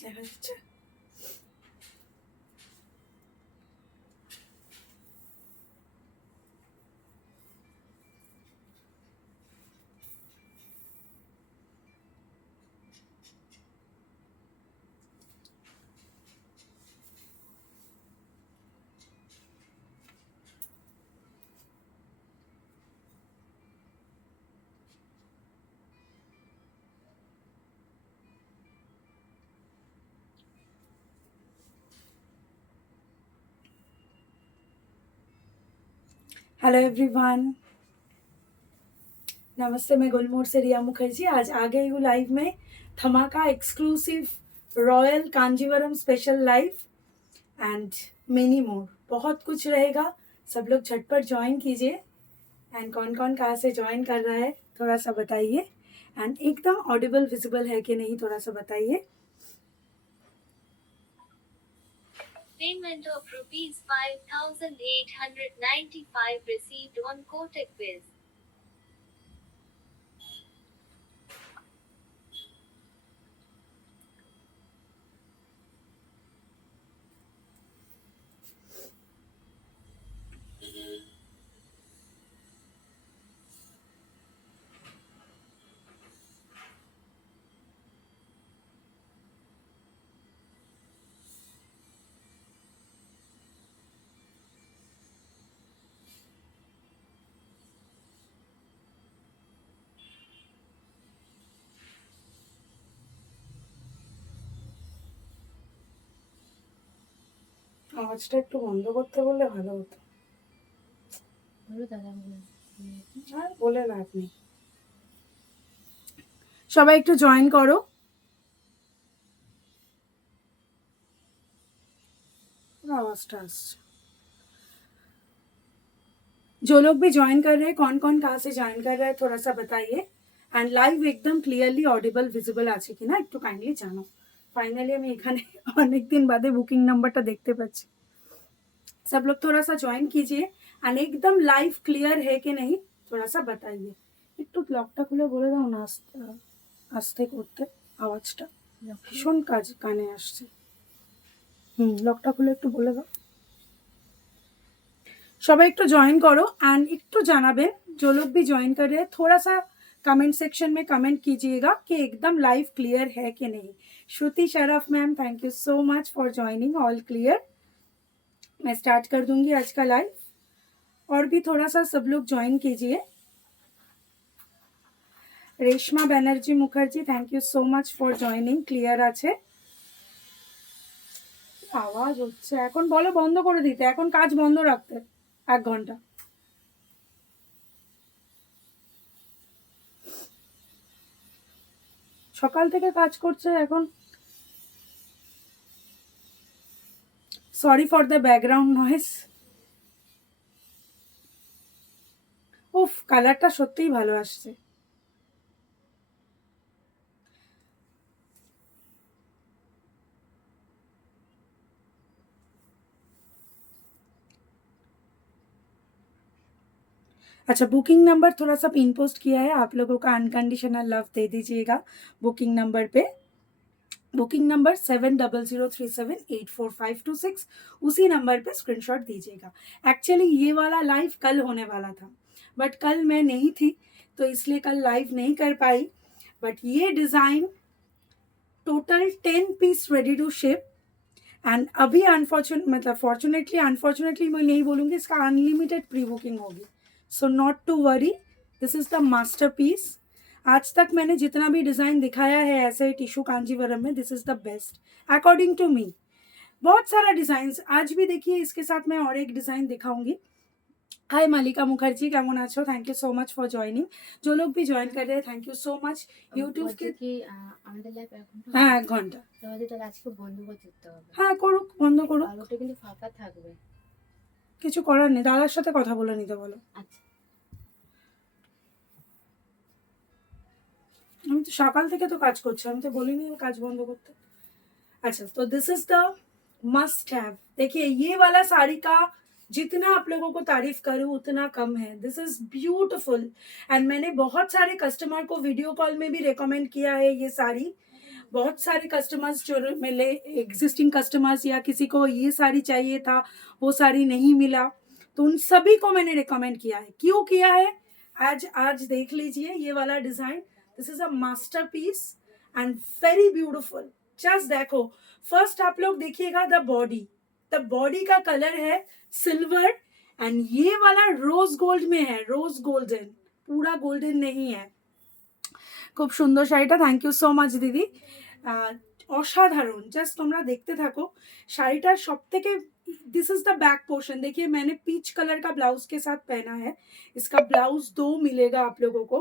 দেখা যাচ্ছে। Hello everyone, नमस्ते। मैं गुलमोहर से रिया मुखर्जी आज आ गई हूँ लाइव में। धमाका exclusive royal Kanjeevaram special live and many more, बहुत कुछ रहेगा। सब लोग झटपट ज्वाइन कीजिए। एंड कौन कौन कहाँ से ज्वाइन कर रहा है थोड़ा सा बताइए। एंड एकदम ऑडिबल विजिबल है कि नहीं थोड़ा सा बताइए। Payment of rupees 5,895 received on Kotak Biz. আওয়াজটা একটু বন্ধ করতে বললে ভালো হতো। আর বলে লাভ নেই, সবাই একটু জয়েন করো। आवाज़ আসছে। जो लोग भी ज्वाइन कर रहे हैं, कौन कौन कहाँ से ज्वाइन कर रहा है थोड़ा सा बताइए। एंड लाइव एकदम क्लियरली ऑडिबल विजिबल আছে কিনা একটু কাইন্ডলি জানো। ফাইনালি আমি এখানে অনেক দিন বাদে বুকিং নাম্বারটা দেখতে পাচ্ছি। सब लोग थोड़ा सा ज्वाइन कीजिए एंड एकदम लाइव क्लियर है कि नहीं थोड़ा सा बताइए। একটু ব্লগটা খুলে বলে দাও না আস্তে করতে, আওয়াজটা ভীষণ কানে আসছে। লকটা খুলে একটু বলে দাও। সবাই একটু ज्वाइन करो एंड একটু জানাবেন। जो लोग भी ज्वाइन कर रहे हैं थोड़ा सा कमेंट सेक्शन में कमेंट कीजिएगा कि एकदम लाइव क्लियर है कि नहीं। Shruti Sharaf ma'am, thank you so much for joining. All clear. मैं स्टार्ट कर दूंगी आज का लाइव और भी थोड़ा सा सब लोग ज्वाइन कीजिए। Reshma Banerjee Mukherjee, thank you so much for joining. Clear আছে? আওয়াজ হচ্ছে এখন, বলো বন্ধ করে দিতে, এখন কাজ বন্ধ রাখতে 1 ঘন্টা। সকাল থেকে কাজ করছে এখন। Sorry for the background noise. উফ, কালারটা সত্যিই ভালো আসছে। अच्छा, बुकिंग नंबर थोड़ा सा पिन पोस्ट किया है, आप लोगों का अनकंडीशनल लव दे दीजिएगा बुकिंग नंबर पे। बुकिंग नंबर 7003784526, उसी नंबर पे स्क्रीनशॉट दीजिएगा। एक्चुअली ये वाला लाइव कल होने वाला था, बट कल मैं नहीं थी तो इसलिए कल लाइव नहीं कर पाई। बट ये design total 10 piece ready to ship and अभी अनफॉर्चुनेटली मैं नहीं बोलूँगी, इसका अनलिमिटेड प्री बुकिंग होगी। So not to worry, this is the masterpiece. आज तक मैंने जितना भी डिज़ाइन दिखाया है ऐसे टिश्यू कांजीवरम में, this is the best according to me. बहुत सारा डिज़ाइन आज भी देखिए, इसके साथ मैं और एक डिज़ाइन दिखाऊंगी। हाय मालिका मुखर्जी, কেমন আছো? Thank you so much for joining. जो लोग भी জয়েন कर रहे हैं thank you so much. YouTube के আমাদের লাইভ এখন হ্যাঁ 1 ঘন্টা আমাদের তাহলে আজকে বন্ধ করে দিতে হবে। হ্যাঁ করুক, বন্ধ করুক, আর ওটা কিন্তু ফাঁকা থাকবে। কিছু করার নেই, দাদার সাথে কথা বলে নিতে বলো। আচ্ছা, আমি তো সকাল থেকে তো কাজ করছি, আমি তো বলিনি কাজ বন্ধ করতে। अच्छा, तो this is the must have. देखिए ये वाला साड़ी का जितना आप लोगों को तारीफ करूँ उतना कम है। दिस इज ब्यूटिफुल एंड मैंने बहुत सारे कस्टमर को वीडियो कॉल में भी रेकमेंड किया है ये साड़ी। बहुत सारे कस्टमर्स जो मिले, एग्जिस्टिंग कस्टमर्स, या किसी को ये साड़ी चाहिए था वो साड़ी नहीं मिला, तो उन सभी को मैंने रिकमेंड किया है। क्यों किया है, आज आज देख लीजिए ये वाला design. This is a masterpiece and very beautiful. Just देखो, फर्स्ट आप लोग देखिएगा द बॉडी का कलर है सिल्वर, एंड ये वाला रोज गोल्ड में है, रोज गोल्डन, पूरा गोल्डन नहीं है। খুব সুন্দর শাড়িটা, থ্যাংক ইউ সো মাচ দিদি। অসাধারণ, জাস্ট তোমরা দেখতে থাকো শাড়িটার সব থেকে। This is the back portion, देखिए मैंने पीच कलर का ब्लाउज के साथ पहना है, इसका ब्लाउज 2 मिलेगा आप लोगों को।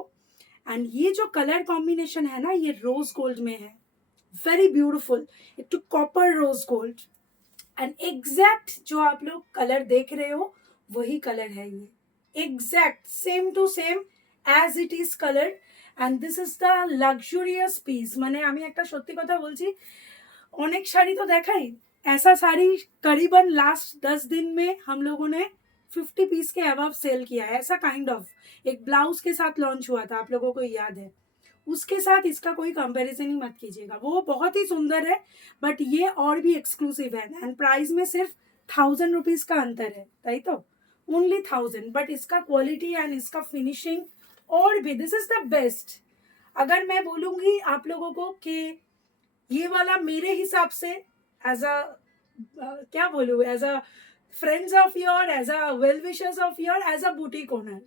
एंड ये जो कलर कॉम्बिनेशन है ना, ये रोज गोल्ड में है, वेरी ब्यूटिफुल, एक two copper rose gold. And exact जो आप लोग कलर देख रहे हो वही कलर है ये, exact same to same as it is colour. And this is the luxurious piece. মানে আমি একটা সত্যি কথা বলছি, অনেক শাড়ি তো দেখাই, ऐसा साड़ी करीबन लास्ट 10 दिन में हम लोगों ने 50 पीस के अबव सेल किया है। ऐसा काइंड ऑफ एक ब्लाउज के साथ लॉन्च हुआ था, आप लोगों को याद है, उसके साथ इसका कोई कंपैरिजन ही मत कीजिएगा, वो बहुत ही सुंदर है, बट ये और भी एक्सक्लूसिव है। एंड प्राइस में सिर्फ 1000 रुपीज का अंतर है, राइट, तो ओनली 1000, बट इसका क्वालिटी एंड इसका फिनिशिंग और भी, दिस इज द बेस्ट। अगर मैं बोलूंगी आप लोगों को कि ये वाला मेरे हिसाब से एज अ क्या बोलूँ, as a friends of your, as a well wishers of your, as a boutique owner,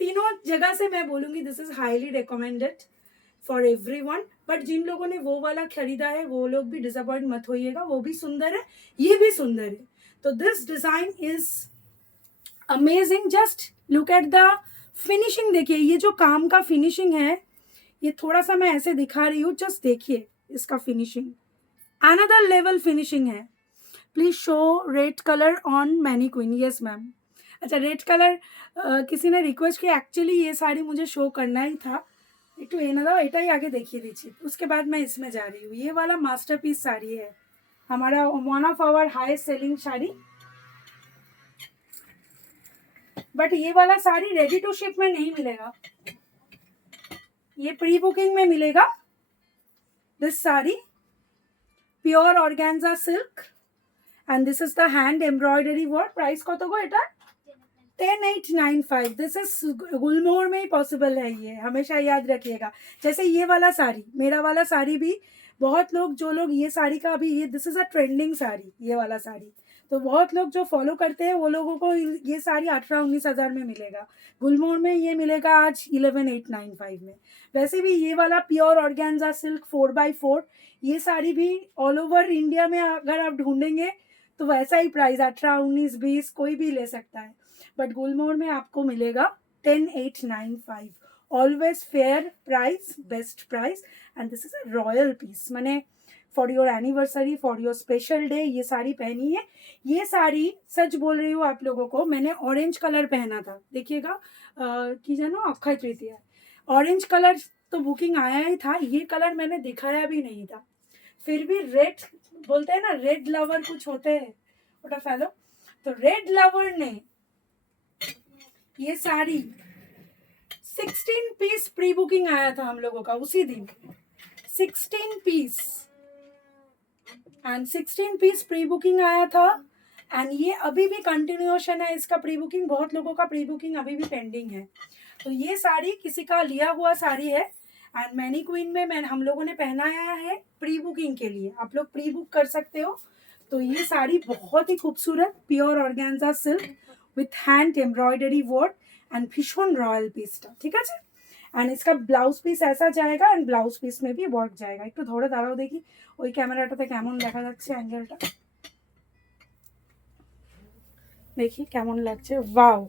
तीनों जगह से मैं बोलूंगी this is highly recommended for everyone. But जिन लोगों ने वो वाला खरीदा है वो लोग भी डिसअपॉइंट मत होइएगा, वो भी सुंदर है, ये भी सुंदर है। तो this design is amazing, just look at the finishing, देखिए ये जो काम का फिनिशिंग है, ये थोड़ा सा मैं ऐसे दिखा रही हूँ, जस्ट देखिए इसका फिनिशिंग, अनदर लेवल फिनिशिंग है। Please show red colour on mannequin. Yes ma'am. अच्छा, रेड कलर किसी ने रिक्वेस्ट किया, एक्चुअली ये साड़ी मुझे शो करना ही था, একটু এনে দাও, এটাই आगे देखिए दीजिए, उसके बाद मैं इसमें जा रही हूँ। ये वाला मास्टरपीस साड़ी है, हमारा one of our highest selling sari, but ये वाला साड़ी रेडी टू शिप में नहीं मिलेगा, ये प्री बुकिंग में मिलेगा। This sari pure organza silk and this is the hand embroidery work. Price कत गो एटा 10895। दिस इज गुलमोहर में ही पॉसिबल है, ये हमेशा याद रखिएगा। जैसे ये वाला साड़ी, मेरा वाला साड़ी भी बहुत लोग, जो लोग ये साड़ी का अभी, ये this is a trending sari, ये वाला साड़ी, तो बहुत लोग जो फॉलो करते हैं वो लोगों को ये साड़ी 18-19 हज़ार में मिलेगा, गुलमोहर में ये मिलेगा आज 11895 में। वैसे भी ये वाला प्योर ऑर्गेन्जा सिल्क 4x4, ये साड़ी भी ऑल ओवर इंडिया में अगर आप ढूंढेंगे तो वैसा ही प्राइस 18, 19, 20 कोई भी ले सकता है, बट गुलमोहर में आपको मिलेगा 10895। Always fair price, best price, and this is a royal piece. मैंने for your anniversary, for your special day ये साड़ी पहनी है। ये साड़ी सच बोल रही हूँ आप लोगों को, मैंने ऑरेंज कलर पहना था, देखिएगा कि जानो अक्षय तृतीया, ऑरेंज कलर तो बुकिंग आया ही था, ये कलर मैंने दिखाया भी नहीं था, फिर भी रेड बोलते हैं ना, रेड लवर कुछ होते हैं ओटा फैलो, तो रेड लवर ने ये साड़ी 16 पीस प्री बुकिंग आया था हम लोगों का उसी दिन, 16 piece, and 16 piece pre booking आया था। एंड ये अभी भी कंटिन्यूएशन है इसका, प्री बुकिंग, बहुत लोगों का प्री बुकिंग अभी भी पेंडिंग है। तो ये साड़ी किसी का लिया हुआ साड़ी है, एंड मैनीक्वीन में हम लोगों ने पहनाया है प्री बुकिंग के लिए, आप लोग प्री बुक कर सकते हो। तो ये साड़ी बहुत ही खूबसूरत, pure organza silk with hand embroidery work and भीषण रॉयल पीसटा, ठीक है। एंड इसका ब्लाउज पीस ऐसा जाएगा, एंड ब्लाउज पीस में भी वर्क जाएगा। একটু ধরে দাঁড়াও দেখি ওই ক্যামেরাটাতে কেমন দেখা যাচ্ছে অ্যাঙ্গেলটা, দেখি কেমন লাগছে। ওয়াও,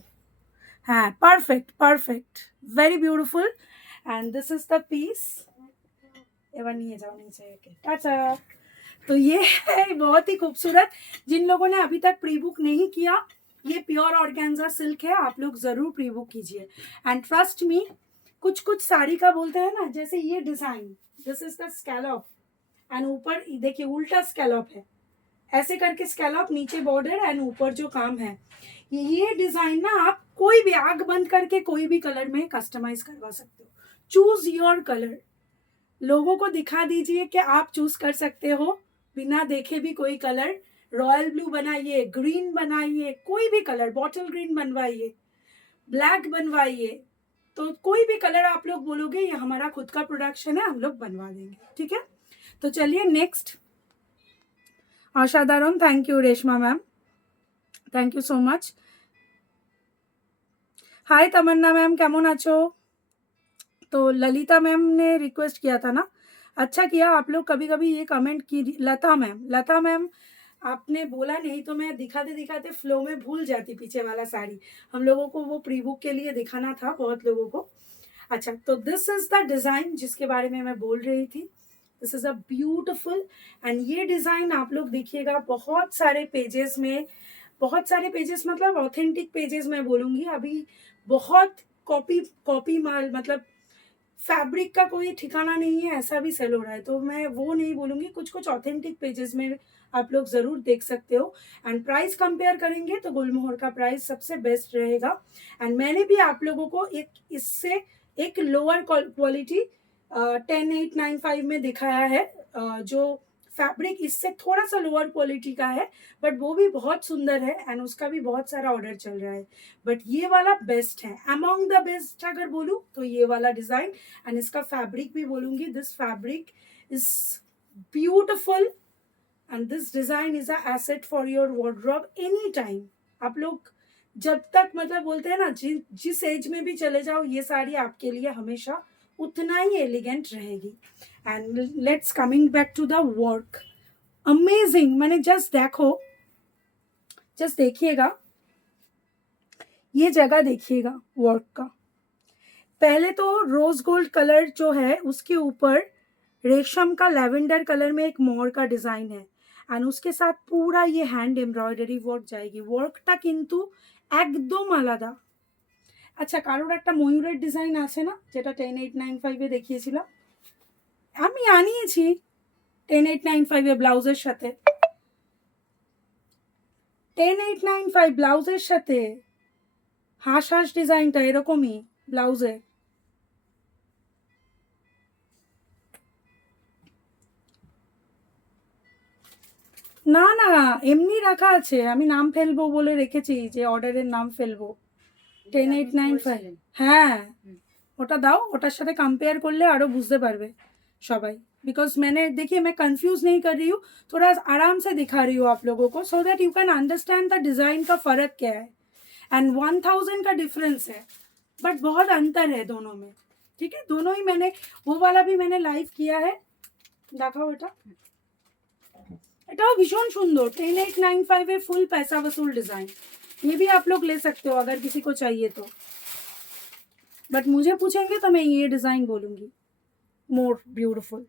হ্যাঁ, perfect perfect, very beautiful. And this is the piece, এবার নিয়ে যাও নিচে একে, টাটা। तो ये है बहुत ही खूबसूरत। जिन लोगों ने अभी तक प्री बुक नहीं किया, ये प्योर ऑर्गेन्जा सिल्क है, आप लोग जरूर प्री बुक कीजिए। एंड ट्रस्ट मी, कुछ कुछ साड़ी का बोलते हैं ना, जैसे ये design, this is the scallop, and ऊपर देखिए उल्टा स्कैलॉप है, ऐसे करके स्कैलॉप, नीचे बॉर्डर एंड ऊपर जो काम है, ये डिजाइन ना आप कोई भी आंख बंद करके कोई भी कलर में कस्टमाइज करवा सकते हो, चूज योर कलर। लोगों को दिखा दीजिए कि आप चूज कर सकते हो बिना देखे भी कोई कलर। रॉयल ब्लू बनाइए, ग्रीन बनाइए, कोई भी कलर, बॉटल ग्रीन बनवाइए, ब्लैक बनवाइए, तो कोई भी कलर आप लोग बोलोगे ये हमारा खुद का प्रोडक्शन है, हम लोग बनवा देंगे, ठीक है। तो चलिए नेक्स्ट। असाधारण, thank you Reshma ma'am, thank you so much. Hi Tamanna ma'am, केमन आछो? तो ललिता मैम ने रिक्वेस्ट किया था ना, अच्छा किया आप लोग कभी कभी ये कमेंट की। लता मैम आपने बोला नहीं तो मैं दिखाते दिखाते फ्लो में भूल जाती पीछे वाला साड़ी। हम लोगों को वो प्री बुक के लिए दिखाना था बहुत लोगों को। अच्छा, तो दिस इज द डिजाइन जिसके बारे में मैं बोल रही थी। This is a beautiful, and ये डिजाइन आप लोग देखिएगा बहुत सारे पेजेस में, बहुत सारे पेजेस मतलब ऑथेंटिक पेजेस मैं बोलूंगी। अभी बहुत कॉपी कॉपी माल, मतलब फैब्रिक का कोई ठिकाना नहीं है, ऐसा भी सेल हो रहा है, तो मैं वो नहीं बोलूंगी। कुछ कुछ ऑथेंटिक पेजेस में आप लोग जरूर देख सकते हो। एंड प्राइस कंपेयर करेंगे तो गुलमोहर का प्राइस सबसे बेस्ट रहेगा। एंड मैंने भी आप लोगों को एक इससे एक लोअर क्वालिटी 10895 में दिखाया है, जो फैब्रिक इससे थोड़ा सा लोअर क्वालिटी का है, बट वो भी बहुत सुंदर है एंड उसका भी बहुत सारा ऑर्डर चल रहा है। बट ये वाला बेस्ट है, अमॉन्ग द बेस्ट अगर बोलूं तो ये वाला डिजाइन। एंड इसका फैब्रिक भी बोलूंगी, this fabric is beautiful and this design is a asset for your wardrobe any time. आप लोग जब तक मतलब बोलते हैं ना, जिस एज में भी चले जाओ, ये साड़ी आपके लिए हमेशा उतना ही एलिगेंट रहेगी। And let's coming back to the work, amazing. मैंने जस्ट देखो, जस्ट देखिएगा, ये जगह देखिएगा वर्क का। पहले तो रोज गोल्ड कलर जो है उसके ऊपर रेशम का लैवेंडर कलर में एक मोर का डिजाइन है, एंड उसके साथ पूरा ये हैंड एम्ब्रॉयडरी वर्क जाएगी। वर्कटा किंतु একদম আলাদা। আচ্ছা, কারোর একটা ময়ূরের ডিজাইন আছে না, যেটা 10895 এ দেখিয়েছিলাম, আমি আনিয়েছি 10895 এ ব্লাউজের সাথে, 10895 ব্লাউজের সাথে হাঁস হাঁস ডিজাইনটা এরকমই ব্লাউজে। না না, এমনি রাখা আছে, আমি নাম ফেলবো বলে রেখেছি, যে অর্ডারের নাম ফেলবো। 10895, হ্যাঁ ওটা দাও, ওটার সাথে कंपेयर করলে আরো বুঝতে পারবে সবাই। बिकॉज मैंने देखिए, मैं कंफ्यूज नहीं कर रही हूँ, थोड़ा आराम से दिखा रही हूँ आप लोगों को, सो that you can understand the design का फर्क क्या है। एंड 1000 का डिफरेंस है, बट बहुत अंतर है दोनों में, ठीक है। दोनों ही मैंने, वो वाला भी मैंने लाइव किया है, দেখাও এটা। এটাও ভীষণ সুন্দর, 10895 এর ফুল पैसा वसूल डिजाइन। ये भी आप लोग ले सकते हो अगर किसी को चाहिए तो, बट मुझे पूछेंगे तो मैं ये डिजाइन बोलूंगी, मोर ब्यूटीफुल।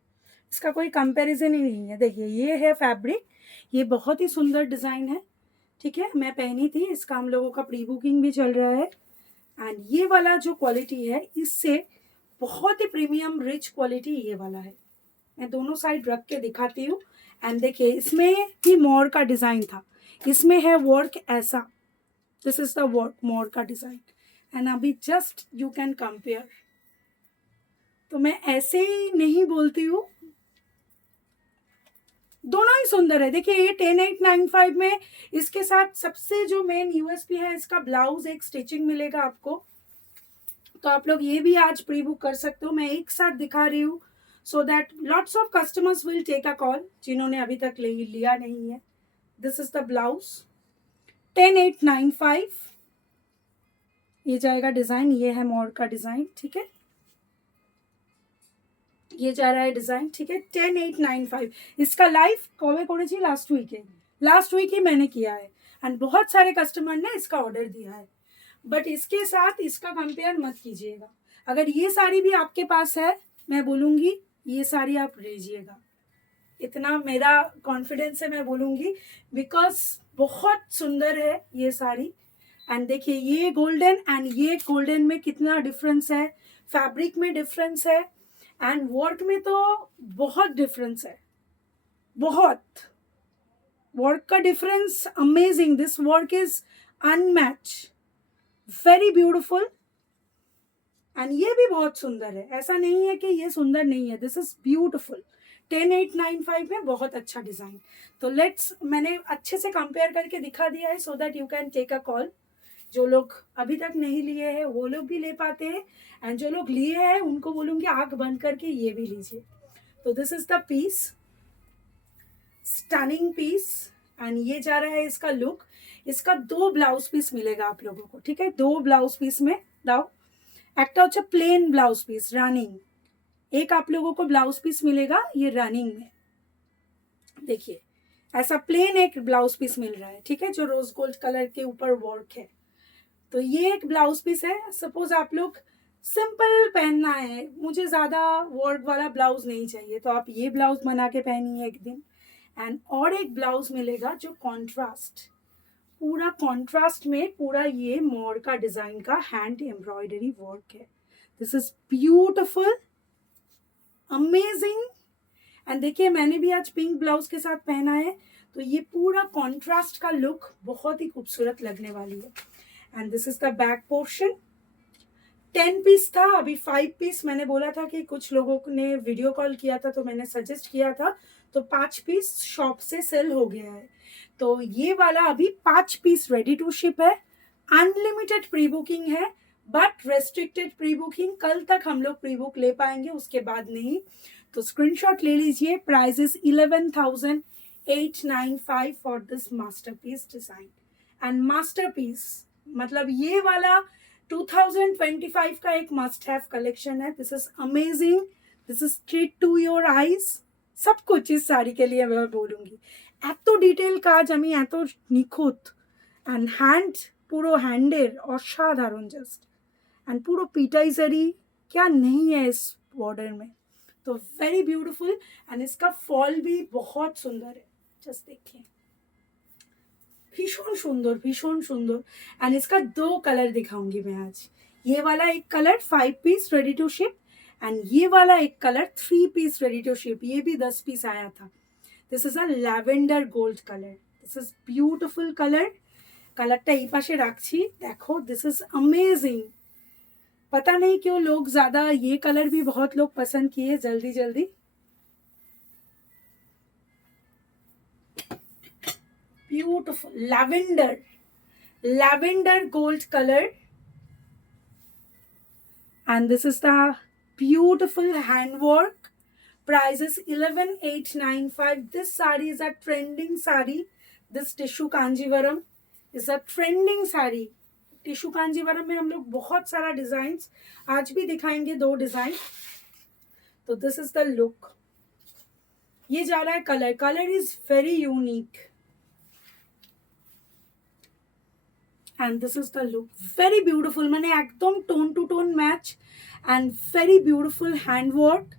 इसका कोई कंपैरिजन ही नहीं है। देखिए ये है फैब्रिक, ये बहुत ही सुंदर डिजाइन है, ठीक है। मैं पहनी थी, इसका हम लोगों का प्री बुकिंग भी चल रहा है। एंड ये वाला जो क्वालिटी है, इससे बहुत ही प्रीमियम रिच क्वालिटी ये वाला है। मैं दोनों साइड रख के दिखाती हूँ। एंड देखिए इसमें भी मोर का डिजाइन था, इसमें है वर्क ऐसा, this is the work more का डिजाइन। एंड अभी जस्ट यू कैन कंपेयर, तो मैं ऐसे ही नहीं बोलती हूँ, दोनों ही सुंदर है। देखिए ये 10895 में इसके साथ सबसे जो मेन यूएसपी है, इसका ब्लाउज एक स्टिचिंग मिलेगा आपको, तो आप लोग ये भी आज प्री बुक कर सकते हो। मैं एक साथ दिखा रही हूँ so that lots of customers will take a call जिन्होंने अभी तक लिया नहीं है। दिस इज द ब्लाउज 10895, ये जाएगा डिजाइन, ये है मोर का डिजाइन, ठीक है। ये जा रहा है डिजाइन, ठीक है। 10895 इसका लाइव कॉवे करेছি लास्ट वीक ही मैंने किया है, एंड बहुत सारे कस्टमर ने इसका ऑर्डर दिया है। बट इसके साथ इसका कंपेयर मत कीजिएगा। अगर ये साड़ी भी आपके पास है, मैं बोलूंगी ये साड़ी आप लीजिएगा, इतना मेरा कॉन्फिडेंस है, मैं बोलूंगी, बिकॉज बहुत सुंदर है ये साड़ी। एंड देखिए ये गोल्डन एंड ये गोल्डन में कितना डिफरेंस है, फैब्रिक में डिफरेंस है, एंड वर्क में तो बहुत डिफरेंस है, बहुत वर्क का difference amazing. This work is unmatch, very beautiful. And ये भी बहुत सुंदर है, ऐसा नहीं है कि ये सुंदर नहीं है, दिस इज ब्यूटिफुल। 10895 में बहुत अच्छा डिजाइन। तो लेट्स, मैंने अच्छे से कंपेयर करके दिखा दिया है so that you can take a call. जो लोग अभी तक नहीं लिए हैं वो लोग भी ले पाते हैं, एंड जो लोग लिए हैं उनको बोलूंगी आंख बंद करके ये भी लीजिए। तो this is the piece, stunning piece. And ये जा रहा है इसका लुक। इसका 2 ब्लाउज पीस मिलेगा आप लोगों को, ठीक है, 2 ब्लाउज पीस में दाओ। একটা হচ্ছে প্লেন ব্লাউজ পিস রানিং, एक आप लोगों को ब्लाउज पीस मिलेगा ये रनिंग में, देखिए ऐसा प्लेन एक ब्लाउज पीस मिल रहा है, ठीक है, जो रोज गोल्ड कलर के ऊपर वर्क है। तो ये एक ब्लाउज पीस है। सपोज आप लोग सिंपल पहनना है, मुझे ज्यादा वर्क वाला ब्लाउज नहीं चाहिए, तो आप ये ब्लाउज बना के पहनिए एक दिन। एंड और एक ब्लाउज मिलेगा जो कॉन्ट्रास्ट, पूरा कॉन्ट्रास्ट में पूरा ये मोर का डिजाइन का हैंड एम्ब्रॉयडरी वर्क है। This is beautiful, amazing. And देखिए मैंने भी आज पिंक ब्लाउज के साथ पहना है, तो ये पूरा कॉन्ट्रास्ट का लुक बहुत ही खूबसूरत लगने वाली है। And this is the back portion. 10 piece था, अभी 5 पीस। मैंने बोला था कि कुछ लोगों ने वीडियो कॉल किया था तो मैंने सजेस्ट किया था, तो 5 पीस शॉप से सेल हो गया है। तो ये वाला अभी 5 पीस रेडी टू शिप है। अनलिमिटेड प्री बुकिंग है, बट रेस्ट्रिक्टेड प्री बुकिंग, कल तक हम लोग प्री बुक ले पाएंगे, उसके बाद नहीं। तो स्क्रीनशॉट ले लीजिए। Price is 11,895 for this masterpiece design. And masterpiece मतलब ये वाला 2025 का एक मस्ट हैव कलेक्शन है। This is amazing, this is straight to your eyes. सब कुछ इस साड़ी के लिए मैं बोलूंगी, এত ডিটেল কাজ, আমি এত নিখুঁত, অ্যান্ড হ্যান্ড পুরো হ্যান্ডের অসাধারণ জাস্ট, एंड पूरा पिटाइजरी क्या नहीं है इस बॉर्डर में, तो वेरी ब्यूटीफुल। एंड इसका फॉल भी बहुत सुंदर है, जस्ट देखिए भीषण सुंदर भीषण सुंदर। एंड इसका 2 कलर दिखाऊंगी मैं आज। ये वाला एक colour 5 piece ready to ship, and ये वाला एक colour 3 piece ready to ship, ये भी 10 पीस आया था। This is a lavender gold colour, this is beautiful colour. कलरটা এই পাশে রাখছি, देखो दिस इज अमेजिंग। पता नहीं क्यों लोग ज्यादा ये कलर भी बहुत लोग पसंद किए जल्दी जल्दी। Beautiful lavender, lavender gold colour. And this is the beautiful hand work. Price is 11,895. This saree is a trending saree. This tissue Kanjeevaram is a trending saree. Tissue Kanjeevaram में हम लोग बहुत सारा डिजाइन आज भी दिखाएंगे, 2 डिजाइन। तो दिस इज द लुक। ये जा रहा है colour, colour is very unique and this is the look, very beautiful. मैंने एकदम tone to tone match and very beautiful hand work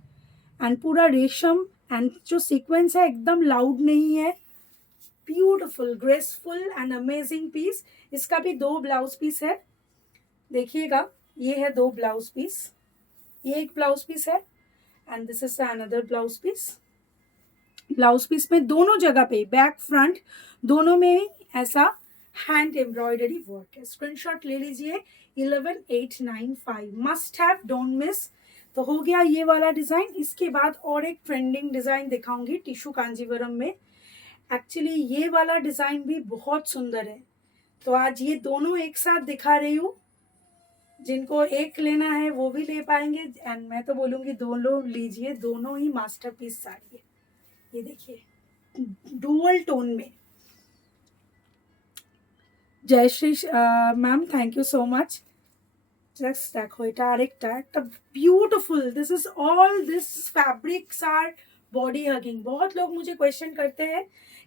and पूरा रेशम, एंड जो सीक्वेंस है एकदम लाउड नहीं है, beautiful graceful and amazing piece. इसका भी 2 ब्लाउज पीस है, देखिएगा ये है 2 ब्लाउज पीस, ये एक ब्लाउज पीस है and this is another blouse piece. Blouse piece में दोनों जगह पे बैक फ्रंट दोनों में ही ऐसा हैंड एम्ब्रॉयडरी वर्क है। स्क्रीनशॉट ले लीजिए। 11,895 मस्ट हैव, डोंट मिस। तो हो गया ये वाला डिजाइन। इसके बाद और एक ट्रेंडिंग डिजाइन दिखाऊंगी टिश्यू कांजीवरम में। एक्चुअली ये वाला डिजाइन भी बहुत सुंदर है, तो आज ये दोनों एक साथ दिखा रही हूँ। जिनको एक लेना है वो भी ले पाएंगे, एंड मैं तो बोलूँगी दोनों लीजिए, दोनों ही मास्टरपीस साड़ी है। ये देखिए डुअल टोन में। Jayashree ma'am thank you so much. Just দেখো এটা আরেকটা একটা beautiful. This is all this fabrics are body hugging. बहुत लोग मुझे क्वेश्चन करते हैं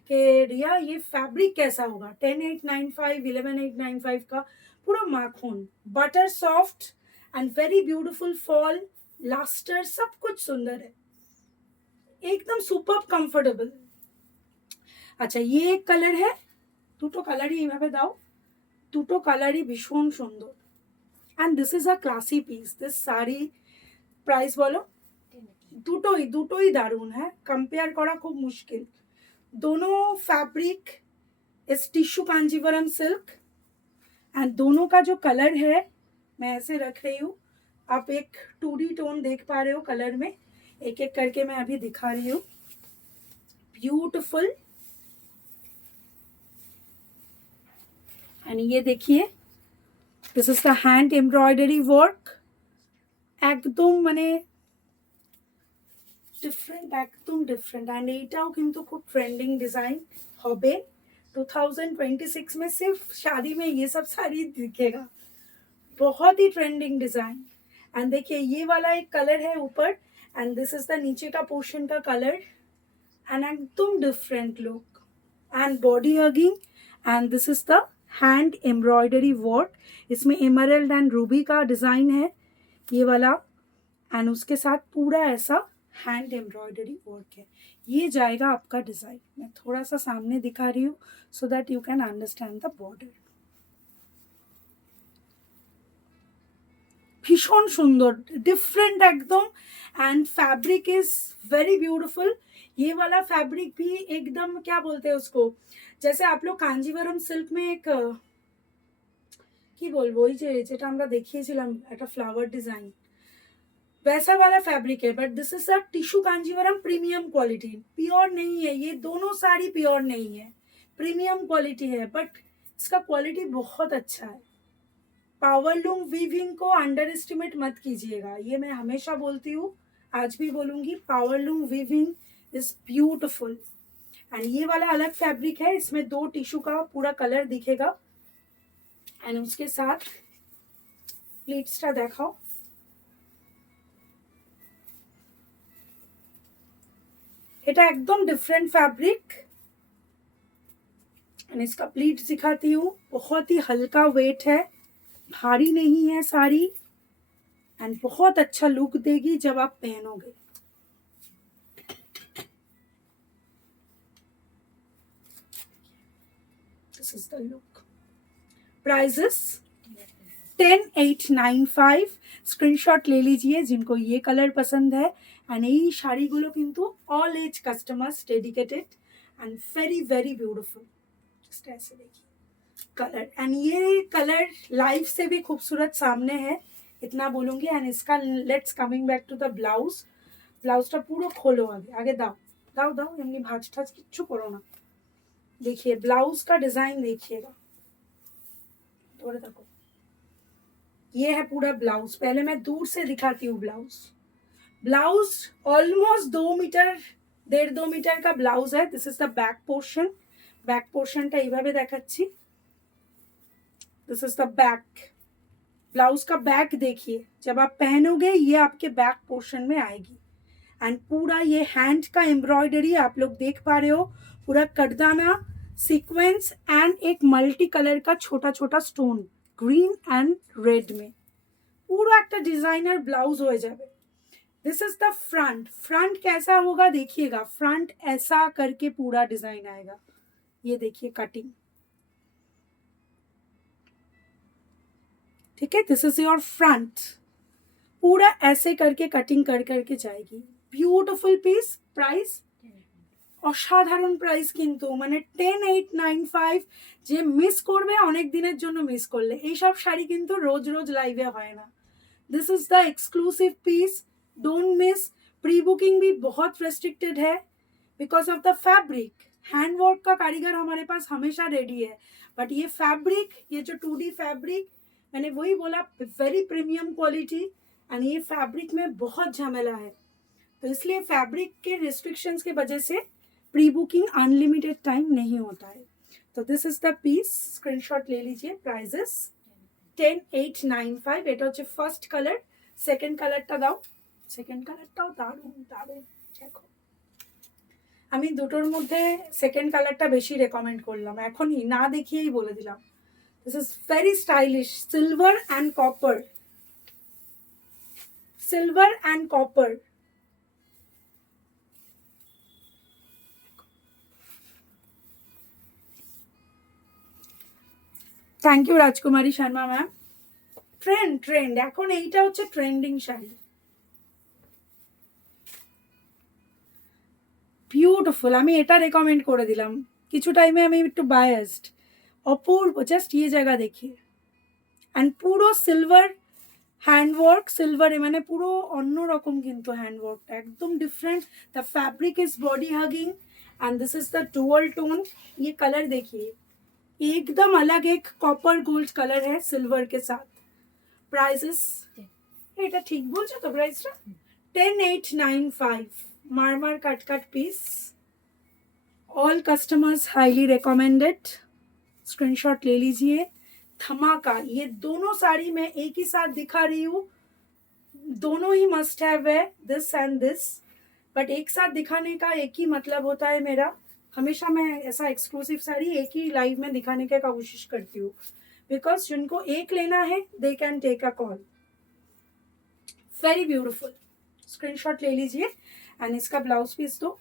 कि रिया ये फैब्रिक कैसा होगा। 10,895 11,895 का पूरा माखून, butter soft and very beautiful fall, lustre, सब कुछ सुंदर है, एकदम सुपर कंफर्टेबल। अच्छा ये एक कलर है, দুটো কালারই এইভাবে দাও, দুটো কালারই ভীষণ সুন্দর। And this is a classy piece. This sari price बोलो। দুটোই দারুণ है, कंपेयर करा खूब मुश्किल। दोनों फैब्रिक इस टिश्यू कांजीवरम सिल्क, एंड दोनों का जो कलर है मैं ऐसे रख रही हूँ, आप एक 2D टोन देख पा रहे हो कलर में, एक एक करके मैं अभी दिखा रही हूँ. ब्यूटिफुल. एंड ये देखिए, this is the hand embroidery work. एकदम মানে ডিফারেন্ট, একদম ডিফারেंट. एंड এইটাও কিন্তু খুব ट्रेंडिंग डिजाइन হবে 2026 में. सिर्फ शादी में ये सब साड़ी दिखेगा. बहुत ही ट्रेंडिंग डिजाइन. एंड देखिए ये वाला एक कलर है ऊपर, एंड दिस इज द नीचे का पोर्शन का कलर. एंड एकदम different look and body hugging. And this is the hand embroidery work. इसमें एमरल्ड एंड रूबी का डिजाइन है ये वाला. एंड उसके साथ पूरा ऐसा हैंड एम्ब्रॉयडरी वर्क है. ये जाएगा आपका डिजाइन. मैं थोड़ा सा सामने दिखा रही हूँ so that you can understand the border. भीषण सुंदर, डिफरेंट एकदम. And fabric is very beautiful. ये वाला फैब्रिक भी एकदम क्या बोलते हैं उसको, जैसे आप लोग कांजीवरम सिल्क में एक কি বলবো ওই যে যেটা আমরা দেখিয়েছিলাম একটা ফ্লাওয়ার ডিজাइन, वैसा वाला फैब्रिक है. But this is a tissue Kanjeevaram premium quality. Pure नहीं है ये दोनों साड़ी, प्योर नहीं है, प्रीमियम क्वालिटी है. बट इसका क्वालिटी बहुत अच्छा है. पावरलूम वीविंग को अंडर एस्टिमेट मत कीजिएगा. ये मैं हमेशा बोलती हूँ, आज भी बोलूंगी. Powerloom weaving is beautiful. And ये वाला अलग फैब्रिक है. इसमें 2 टिश्यू का पूरा कलर दिखेगा. एंड उसके साथ प्लीट्सटा देखाओ. এটা एकदम डिफरेंट फैब्रिक. एंड इसका प्लीट्स दिखाती हूँ. बहुत ही हल्का वेट है, भारी नहीं है साड़ी. एंड बहुत अच्छा लुक देगी जब आप पहनोगे. This is the look. Prices 10895. Screenshot ले लीजिए जिनको ये कलर पसंद है. एंड এই শাড়িগুলো কিন্তু all age customers dedicated and very very beautiful. Just ऐसे देखिए कलर. एंड ये कलर लाइफ से भी खूबसूरत सामने है, इतना बोलूंगी. एंड इसका let's coming back to the blouse. ब्लाउजটা পুরো খোলো আগে, আগে দাও দাও দাও, এমনি ভাঁজ ঠাজ কিচ্ছু করো না. देखिए ब्लाउज का डिजाइन देखिएगा, थोड़ा तक. ये है पूरा ब्लाउज. पहले मैं दूर से दिखाती हूँ blouse. Blouse almost 2 metre 1.5-2 metre का ब्लाउज है. This is the back portion. Back पोर्शनটা এইভাবে দেখাচ্ছি. This is the back. Blouse का बैक देखिए, जब आप पहनोगे ये आपके बैक पोर्शन में आएगी. एंड पूरा ये हैंड का एम्ब्रॉयडरी आप लोग देख पा रहे हो. पूरा कटदाना सीक्वेंस एंड एक मल्टी कलर का छोटा छोटा स्टोन ग्रीन एंड रेड में. पूरा একটা डिजाइनर ब्लाउज हो जाए. This is the front. Front कैसा होगा देखिएगा. फ्रंट ऐसा करके पूरा डिजाइन आएगा. ये देखिए कटिंग. ठीक है, दिस इज योर फ्रंट. पूरा ऐसे करके कटिंग कर करके जाएगी. Beautiful piece. प्राइस অসাধারণ প্রাইস কিন্তু, মানে 10895. যে মিস করবে অনেক দিনের জন্য মিস করলে. এইসব শাড়ি কিন্তু রোজ রোজ লাইভে হয় না. This is the exclusive piece. Don't miss. Pre booking भी बहुत रेस्ट्रिक्टेड है because of the fabric. Hand work का कारीगर हमारे पास हमेशा रेडी है. बट ये फैब्रिक, ये जो 2D फैब्रिक, मैंने वही बोला वेरी प्रीमियम क्वालिटी. एंड ये फैब्रिक में बहुत झमेला है, तो इसलिए फैब्रिक के रिस्ट्रिक्शंस की वजह से प्री बुकिंग अनलिमिटेड टाइम नहीं होता है. तो this is the piece. Screenshot ले लीजिए. प्राइजेस 10895. এটা হচ্ছে ফার্স্ট কালার. সেকেন্ড কালারটা দাও. সেকেন্ড কালারটাও দারুণ দারুণ. দেখো আমি দুটোর মধ্যে সেকেন্ড কালারটা বেশি রেকমেন্ড করলাম, এখনই না দেখিয়েই বলে দিলাম. This is very stylish. Silver and copper. Silver and copper. Thank you Rajkumari Sharma ma'am. Trend trend এখন এইটা হচ্ছে ট্রেন্ডিং শাড়ি. বিউটিফুল. আমি এটা রেকমেন্ড করে দিলাম. কিছু টাইমে আমি একটু বায়াসড. অপূর্ব. জাস্ট ये जगह देखिए. एंड पूरा सिल्वर হ্যান্ডওয়ার্ক সিলভারে, মানে পুরো অন্যরকম কিন্তু হ্যান্ডওয়ার্কটা একদম different. The fabric is body hugging and this is the dual tone. ये कलर देखिए, एकदम अलग एक कॉपर गोल्ड कलर है सिल्वर के साथ। प्राइसेस এটা ঠিক বলছো তো প্রাইসটা? 10895 মারমার কাট কাট piece. All customers highly recommended, screenshot ले लीजिए। धमाका, ये दोनों साड़ी मैं एक ही साथ दिखा रही हूँ, दोनों ही मस्ट हैव है, दिस एंड दिस। बट एक साथ दिखाने का एक ही मतलब होता है मेरा, हमेशा मैं ऐसा एक्सक्लूसिव साड़ी एक ही लाइव में दिखाने का कोशिश करती हूँ, बिकॉज जिनको एक लेना है they can take a call. Very beautiful, screenshot ले लीजिए। एंड इसका ब्लाउज पीस दो,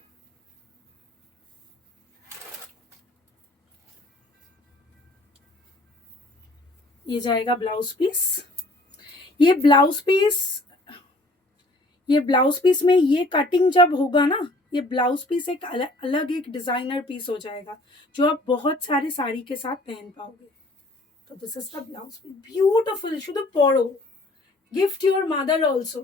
ये जाएगा ब्लाउज पीस। ये ब्लाउज पीस, ये ब्लाउज पीस में ये कटिंग जब होगा ना, ये ब्लाउज पीस एक अलग एक डिजाइनर पीस हो जाएगा जो आप बहुत सारी साड़ी के साथ पहन पाओगे। तो this is the blouse piece, beautiful, शुद्ध पढ़ो, gift your mother also.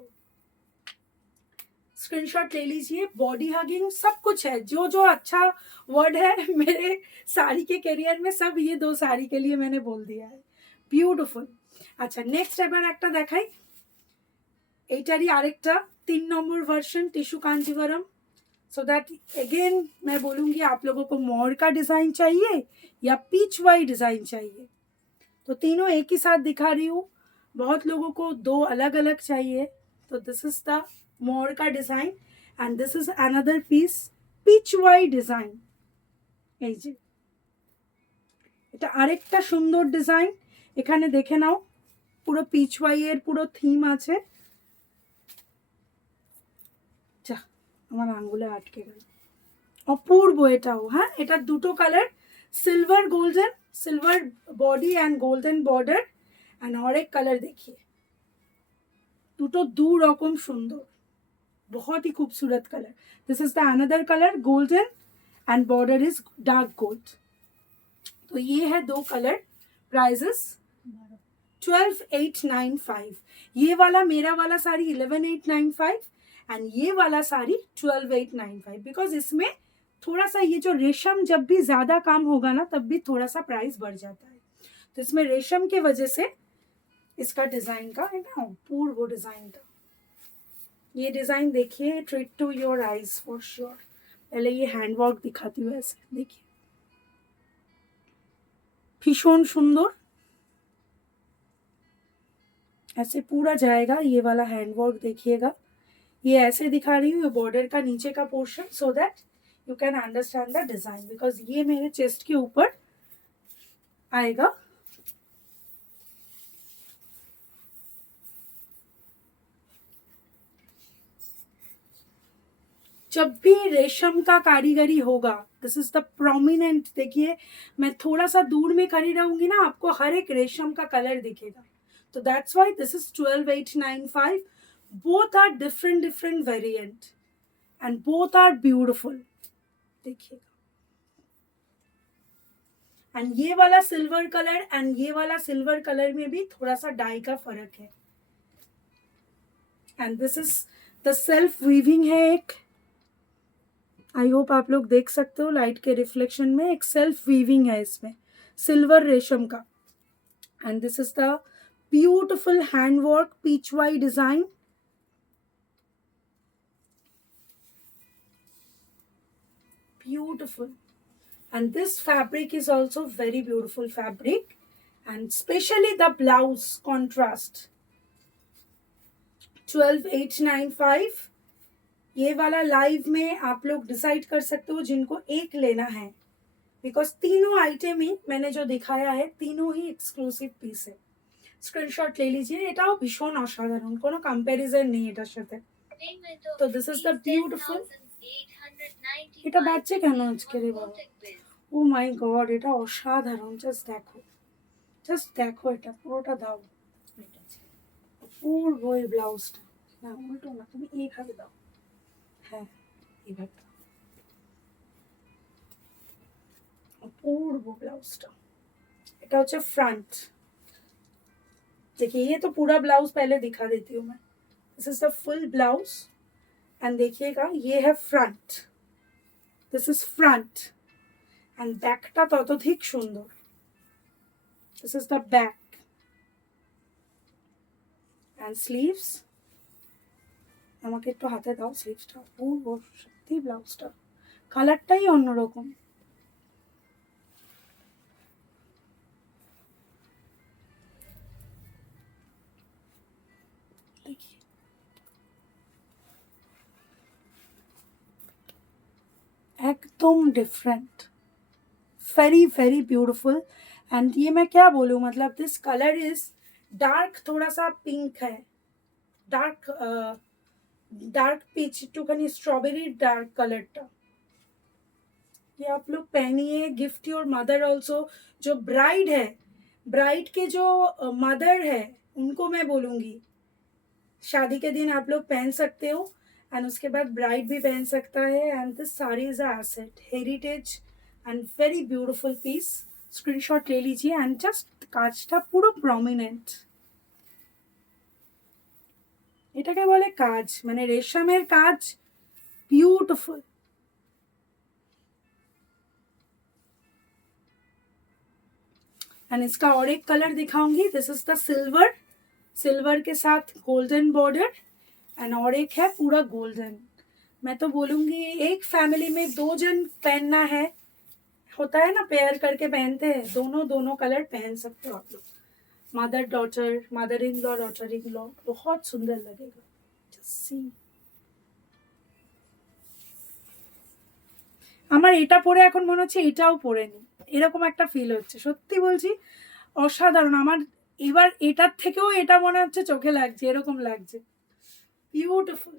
Screenshot ले लीजिए। बॉडी हगिंग सब कुछ है, जो जो अच्छा वर्ड है मेरे साड़ी के करियर में, सब ये दो साड़ी के लिए मैंने बोल दिया है। ब्यूटिफुल। अच्छा, नेक्स्ट এবার একটা দেখাই, এইটারই আরেকটা 3 number version tissue Kanjeevaram. So that again मैं बोलूंगी आप लोगों को मोर का डिजाइन चाहिए या पीच वाई डिजाइन चाहिए, तो तीनों एक ही साथ दिखा रही हूँ। बहुत लोगों को दो अलग अलग चाहिए, तो दिस इज द मोर का design and this is another piece peach वाई डिजाइन। এই যে এটা আরেকটা সুন্দর ডিজাইন, এখানে দেখে নাও পুরো পিচ ওয়াই এর পুরো থিম আছে। যা, আমার আঙ্গুলে আটকে গেল। অপূর্ব এটাও। হ্যাঁ, এটা দুটো colour, silver golden, silver body and golden border. And আরেক কালার দেখিए, দুটো দু রকম সুন্দর, बहुत ही खूबसूरत colour. This is the another colour golden and border is dark gold. तो ये है दो कलर। प्राइजेस 12895। ये वाला मेरा वाला साड़ी 11895 एंड ये वाला साड़ी 12895, बिकॉज इसमें थोड़ा सा ये जो रेशम जब भी ज्यादा काम होगा ना तब भी थोड़ा सा प्राइस बढ़ जाता है, तो इसमें रेशम के वजह से इसका डिजाइन का है ना पूर्व डिजाइन था। ये डिजाइन देखिए, treat to your eyes for sure. पहले ये हैंडवर्क दिखाती हूँ, ऐसे देखिए भीषण सुंदर, ऐसे पूरा जाएगा। ये वाला हैंडवर्क देखिएगा, ये ऐसे दिखा रही हूँ बॉर्डर का नीचे का portion, so that you can understand the design, because ये मेरे चेस्ट के ऊपर आएगा। जब भी रेशम का कारीगरी होगा, दिस इज द प्रोमिनेंट, देखिए मैं थोड़ा सा दूर में खड़ी रहूंगी ना, आपको हर एक रेशम का कलर दिखेगा। तो that's why this is 12895। Both are different different variant and both are beautiful, देखिएगा। एंड ये वाला सिल्वर कलर एंड ये वाला सिल्वर कलर में भी थोड़ा सा डाई का फर्क है। And this is the self weaving है एक, आई होप आप लोग देख सकते हो लाइट के रिफ्लेक्शन में, एक सेल्फ वीविंग है इसमें सिल्वर रेशम का। And this is the beautiful handwork peach वाई design. Beautiful, and this fabric is also very beautiful fabric, and especially the blouse contrast 12895। ये वाला लाइव में आप लोग डिसाइड कर सकते हो जिनको एक लेना है, बिकॉज तीनों आइटम ही मैंने जो दिखाया है तीनों ही एक्सक्लूसिव पीस है। स्क्रीनशॉट ले लीजिए, এটাও ভীষণ অসাধারণ, কোনো কম্প্যারিজন নেই এটার সাথে। তো দিস ইজ দ্য বিউটিফুল। এটা বাচ্চা কেন আজকে রে বাবা, ও মাই গড, এটা অসাধারণ। জাস্ট দেখো, জাস্ট দেখো, এটা পুরোটা দাও। অপূর্ব এই ব্লাউজটা, না উল্টো না, তুমি এইভাবে দাও, হ্যাঁ এইভাবে দাও। অপূর্ব ব্লাউজটা, এটা হচ্ছে ফ্রন্ট, देखिए ये तो पूरा ब्लाउज पहले दिखा देती हूँ मैं. This is the full blouse and देखिएगा ये है front. This is front and ব্যাকটা ততোধিক সুন্দর. This is the back and sleeves. আমাকে একটু হাতে দাও স্লিভসটা. ও সত্যি ব্লাউজটা কালারটাই অন্যরকম. देखिए एकदम different. Very very beautiful. And ये मैं क्या बोलूँ, मतलब दिस कलर इज डार्क, थोड़ा सा पिंक है, डार्क डार्क पीच, একটুখানি स्ट्रॉबेरी डार्क कलरটা. ये आप लोग पहनिए, गिफ्ट योर मदर ऑल्सो. जो ब्राइड है, ब्राइड के जो मदर है उनको मैं बोलूँगी शादी के दिन आप लोग पहन सकते हो. एंड उसके बाद ब्राइड भी पहन सकता है. And this sari is a asset, heritage and very beautiful piece. Screenshot ले लीजिए. एंड जस्ट কাজটা পুরো প্রমিনেন্ট. এটাকে বলে কাজ, মানে রেশমের কাজ. বিউটিফুল. एंड इसका और एक कलर दिखाऊंगी. This is the silver, silver के साथ गोल्डन बॉर्डर. एंड और एक है पूरा गोल्डन. मैं तो बोलूँगी एक फैमिली में 2 जन पहनना है, होता है ना पेयर करके पहनते हैं, दोनों दोनों कलर पहन सकते हो आप लोग. Mother daughter, mother in law, daughter in law, बहुत सुंदर लगेगा. Just see. আমার এটা পরে এখন মনে হচ্ছে এটাও পরে নি, এরকম একটা ফিল হচ্ছে. সত্যি বলছি অসাধারণ. আমার এবার এটার থেকেও এটা মনে হচ্ছে চোখে লাগছে, এরকম লাগছে. বিউটিফুল.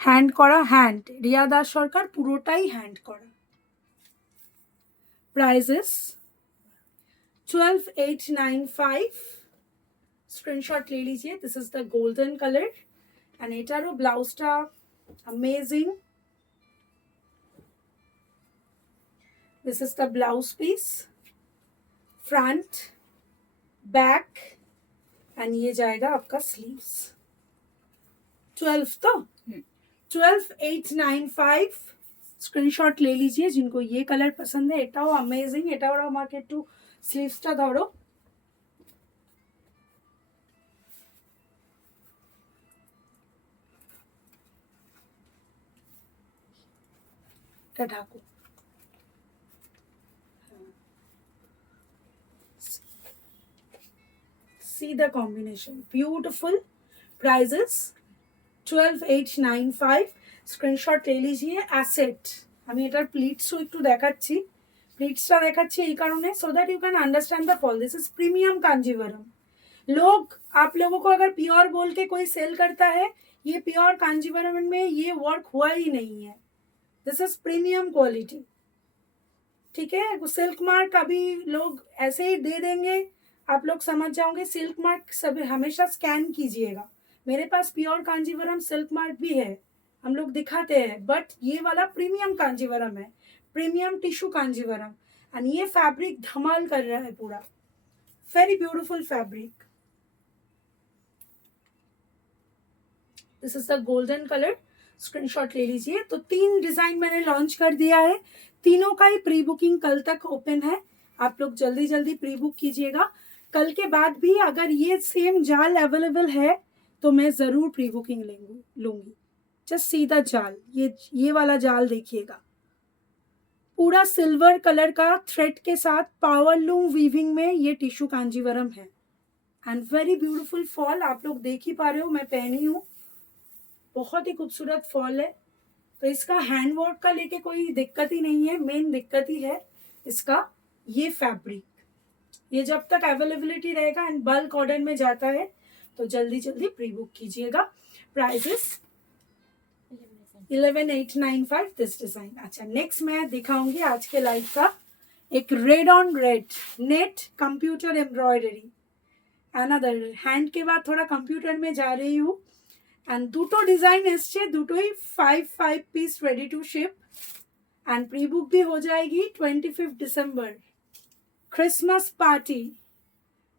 হ্যান্ড করা, হ্যান্ড রিয়া দাস সরকার, পুরোটাই হ্যান্ড করা. প্রাইজেস 12,895. স্ক্রিনশট ले लीजिए. This is the golden colour and এটারও ব্লাউজটা amazing. This is the blouse piece, front, back and ये जाएगा आपका स्लीव्स. 12 तो 12,895. স্ক্রিনশট ले लीजिए जिनको ये कलर पसंद है. এটাও अमेजिंग. এটাও আমাকে একটু স্লিভসটা ধরো. এটা ঢাকো. See the combination, beautiful. Prices 12,895. Screenshot ले लीजिए. অ্যাসেট, আমি এটার প্লিটসও একটু দেখাচ্ছি. प्लीट्सটা দেখাচ্ছি এই কারণে so that you can understand the fall. This is premium Kanjeevaram. लोग आप लोगों को अगर प्योर बोल के कोई सेल करता है, ये प्योर कांजीवरम में ये वर्क हुआ ही नहीं है. This is premium quality. ठीक है. सिल्क मार्क अभी लोग ऐसे ही दे देंगे, आप लोग समझ जाओगे. सिल्क मार्क सब हमेशा स्कैन कीजिएगा. मेरे पास प्योर कांजीवरम सिल्क मार्क भी है, हम लोग दिखाते हैं. बट ये वाला प्रीमियम कांजीवरम है, प्रीमियम टिश्यू कांजीवरम. एंड ये फैब्रिक धमाल कर रहा है पूरा. Very beautiful fabric. This is the golden colour. Screenshot ले लीजिए. तो 3 डिजाइन मैंने लॉन्च कर दिया है. तीनों का ही प्री बुकिंग कल तक ओपन है. आप लोग जल्दी जल्दी प्री बुक कीजिएगा. कल के बाद भी अगर ये सेम जाल अवेलेबल है तो मैं ज़रूर प्री बुकिंग लूँगी. जस्ट सी द जाल, ये वाला जाल देखिएगा. पूरा सिल्वर कलर का थ्रेड के साथ पावर लूम वीविंग में ये टिश्यू कांजीवरम है. And very beautiful fall. आप लोग देख ही पा रहे हो, मैं पहनी हूँ. बहुत ही खूबसूरत फॉल है. तो इसका हैंड वर्क का लेके कोई दिक्कत ही नहीं है. मेन दिक्कत ही है इसका ये फैब्रिक. ये जब तक अवेलेबिलिटी रहेगा एंड बल्क ऑर्डर में जाता है तो जल्दी जल्दी प्री बुक कीजिएगा. Prices 11,895 this design. अच्छा, नेक्स्ट मैं दिखाऊंगी आज के लाइव का एक red on red net computer embroidery. Another hand के बाद थोड़ा कंप्यूटर में जा रही हूँ. एंड দুটো ডিজাইন এসছে, দুটোই 5 piece ready to ship. And pre book भी हो जाएगी 25 दिसंबर, Christmas party.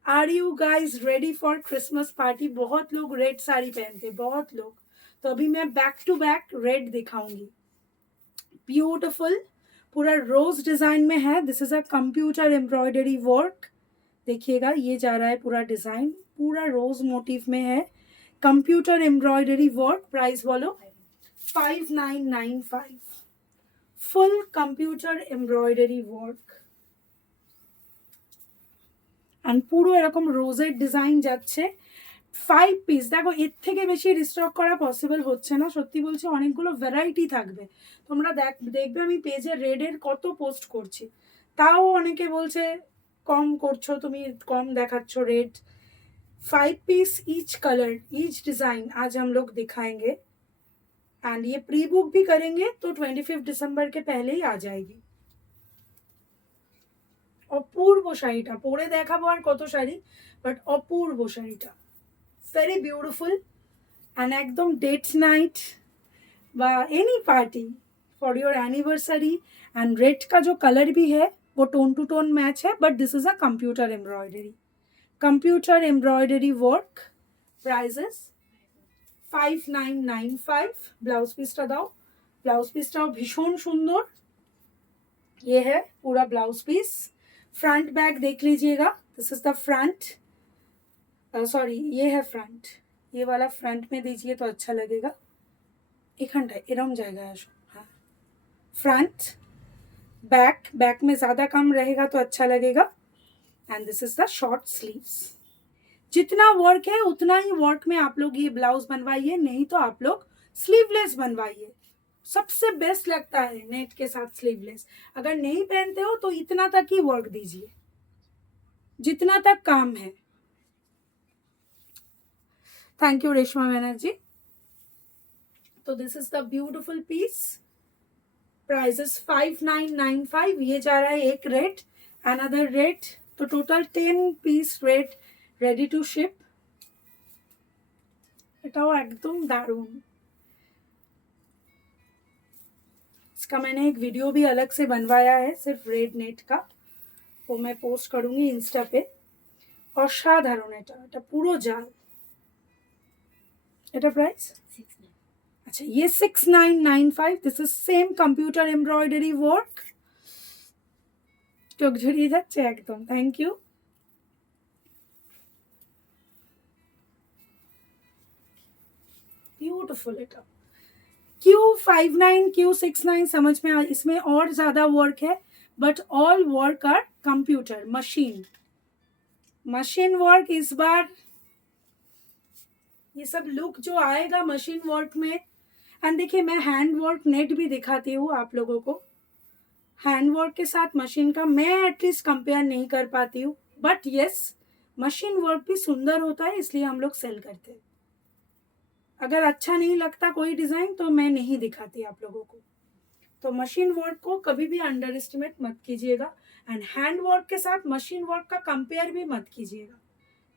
Are you guys ready for Christmas party? बहुत लोग रेड साड़ी पहनते हैं, बहुत लोग। तो अभी मैं बैक टू बैक रेड दिखाऊंगी। ब्यूटिफुल, पूरा रोज डिजाइन में है। This is a computer embroidery work. देखिएगा, ये जा रहा है पूरा डिजाइन, पूरा रोज मोटिव में है, कंप्यूटर एम्ब्रॉयडरी वर्क। प्राइस बोलो? 5995। Full computer embroidery work and পুরো এরকম রোজের ডিজাইন যাচ্ছে। 5 পিস, দেখো এর থেকে বেশি রিস্টক করা পসিবল হচ্ছে না, সত্যি বলছি। অনেকগুলো ভ্যারাইটি থাকবে, তোমরা দেখবে আমি পেজে রেডের কত পোস্ট করছি, তাও অনেকে বলছে কম করছো তুমি, কম দেখাচ্ছ red. 5 piece each colour each design आज हम लोग दिखाएंगे एंड ये प्री बुक भी करेंगे तो 25 दिसंबर के पहले ही आ जाएगी। অপূর্ব শাড়িটা পরে দেখাবো আর কত শাড়ি, বাট অপূর্ব শাড়িটা ভেরি বিউটিফুল एंड एकदम डेट नाइट বা any party for your anniversary. And red का जो कलर भी है वो टोन टू टोन मैच है, but this is a computer embroidery work. Prices 5995। Blouse पीसটা দাও, ब्लाउज पीसটাও ভীষণ সুন্দর। ये है पूरा ब्लाउज पीस। फ्रंट बैक देख लीजिएगा, this is the front, sorry ये है फ्रंट, ये वाला फ्रंट में दीजिए तो अच्छा लगेगा। এখানটায় এরম জায়গায় আসো, हाँ फ्रंट बैक, बैक में ज़्यादा कम रहेगा तो अच्छा लगेगा। And this is the short sleeves. जितना वर्क है उतना ही वर्क में आप लोग ये ब्लाउज बनवाइए, नहीं तो आप लोग स्लीवलेस बनवाइए, सबसे बेस्ट लगता है नेट के साथ स्लीवलेस। अगर नहीं पहनते हो तो इतना तक ही वर्क दीजिए, जितना तक काम है। Thank you Reshma Banerjee. तो this is the beautiful piece. Price is 5995। ये जा रहा है एक रेट, अनदर रेट, तो total 10 piece rate ready to ship. এটাও একদম দারুণ। इसका मैंने एक वीडियो भी अलग से बनवाया है सिर्फ रेड नेट का, वो मैं पोस्ट करूंगी इंस्टा पे। অসাধারণ, এটা পুরো জাল। এটা প্রাইস 69। अच्छा, ये 6995। This is same computer embroidery work. চোখ ঝরিয়ে যাচ্ছে একদম। Thank you. ब्यूटिफुल। এটা Q59 Q69 समझ में आ, इसमें और ज्यादा वर्क है, but all work are computer machine work. इस बार ये सब लुक जो आएगा मशीन वर्क में। एंड देखिए, मैं हैंड वर्क नेट भी दिखाती हूँ आप लोगों को। हैंड वर्क के साथ मशीन का मैं एटलीस्ट कंपेयर नहीं कर पाती हूँ, बट यस मशीन वर्क भी सुंदर होता है, इसलिए हम लोग सेल करते हैं। अगर अच्छा नहीं लगता कोई डिजाइन तो मैं नहीं दिखाती आप लोगों को। तो मशीन वर्क को कभी भी अंडर एस्टिमेट मत कीजिएगा, एंड हैंड वर्क के साथ मशीन वर्क का कंपेयर भी मत कीजिएगा।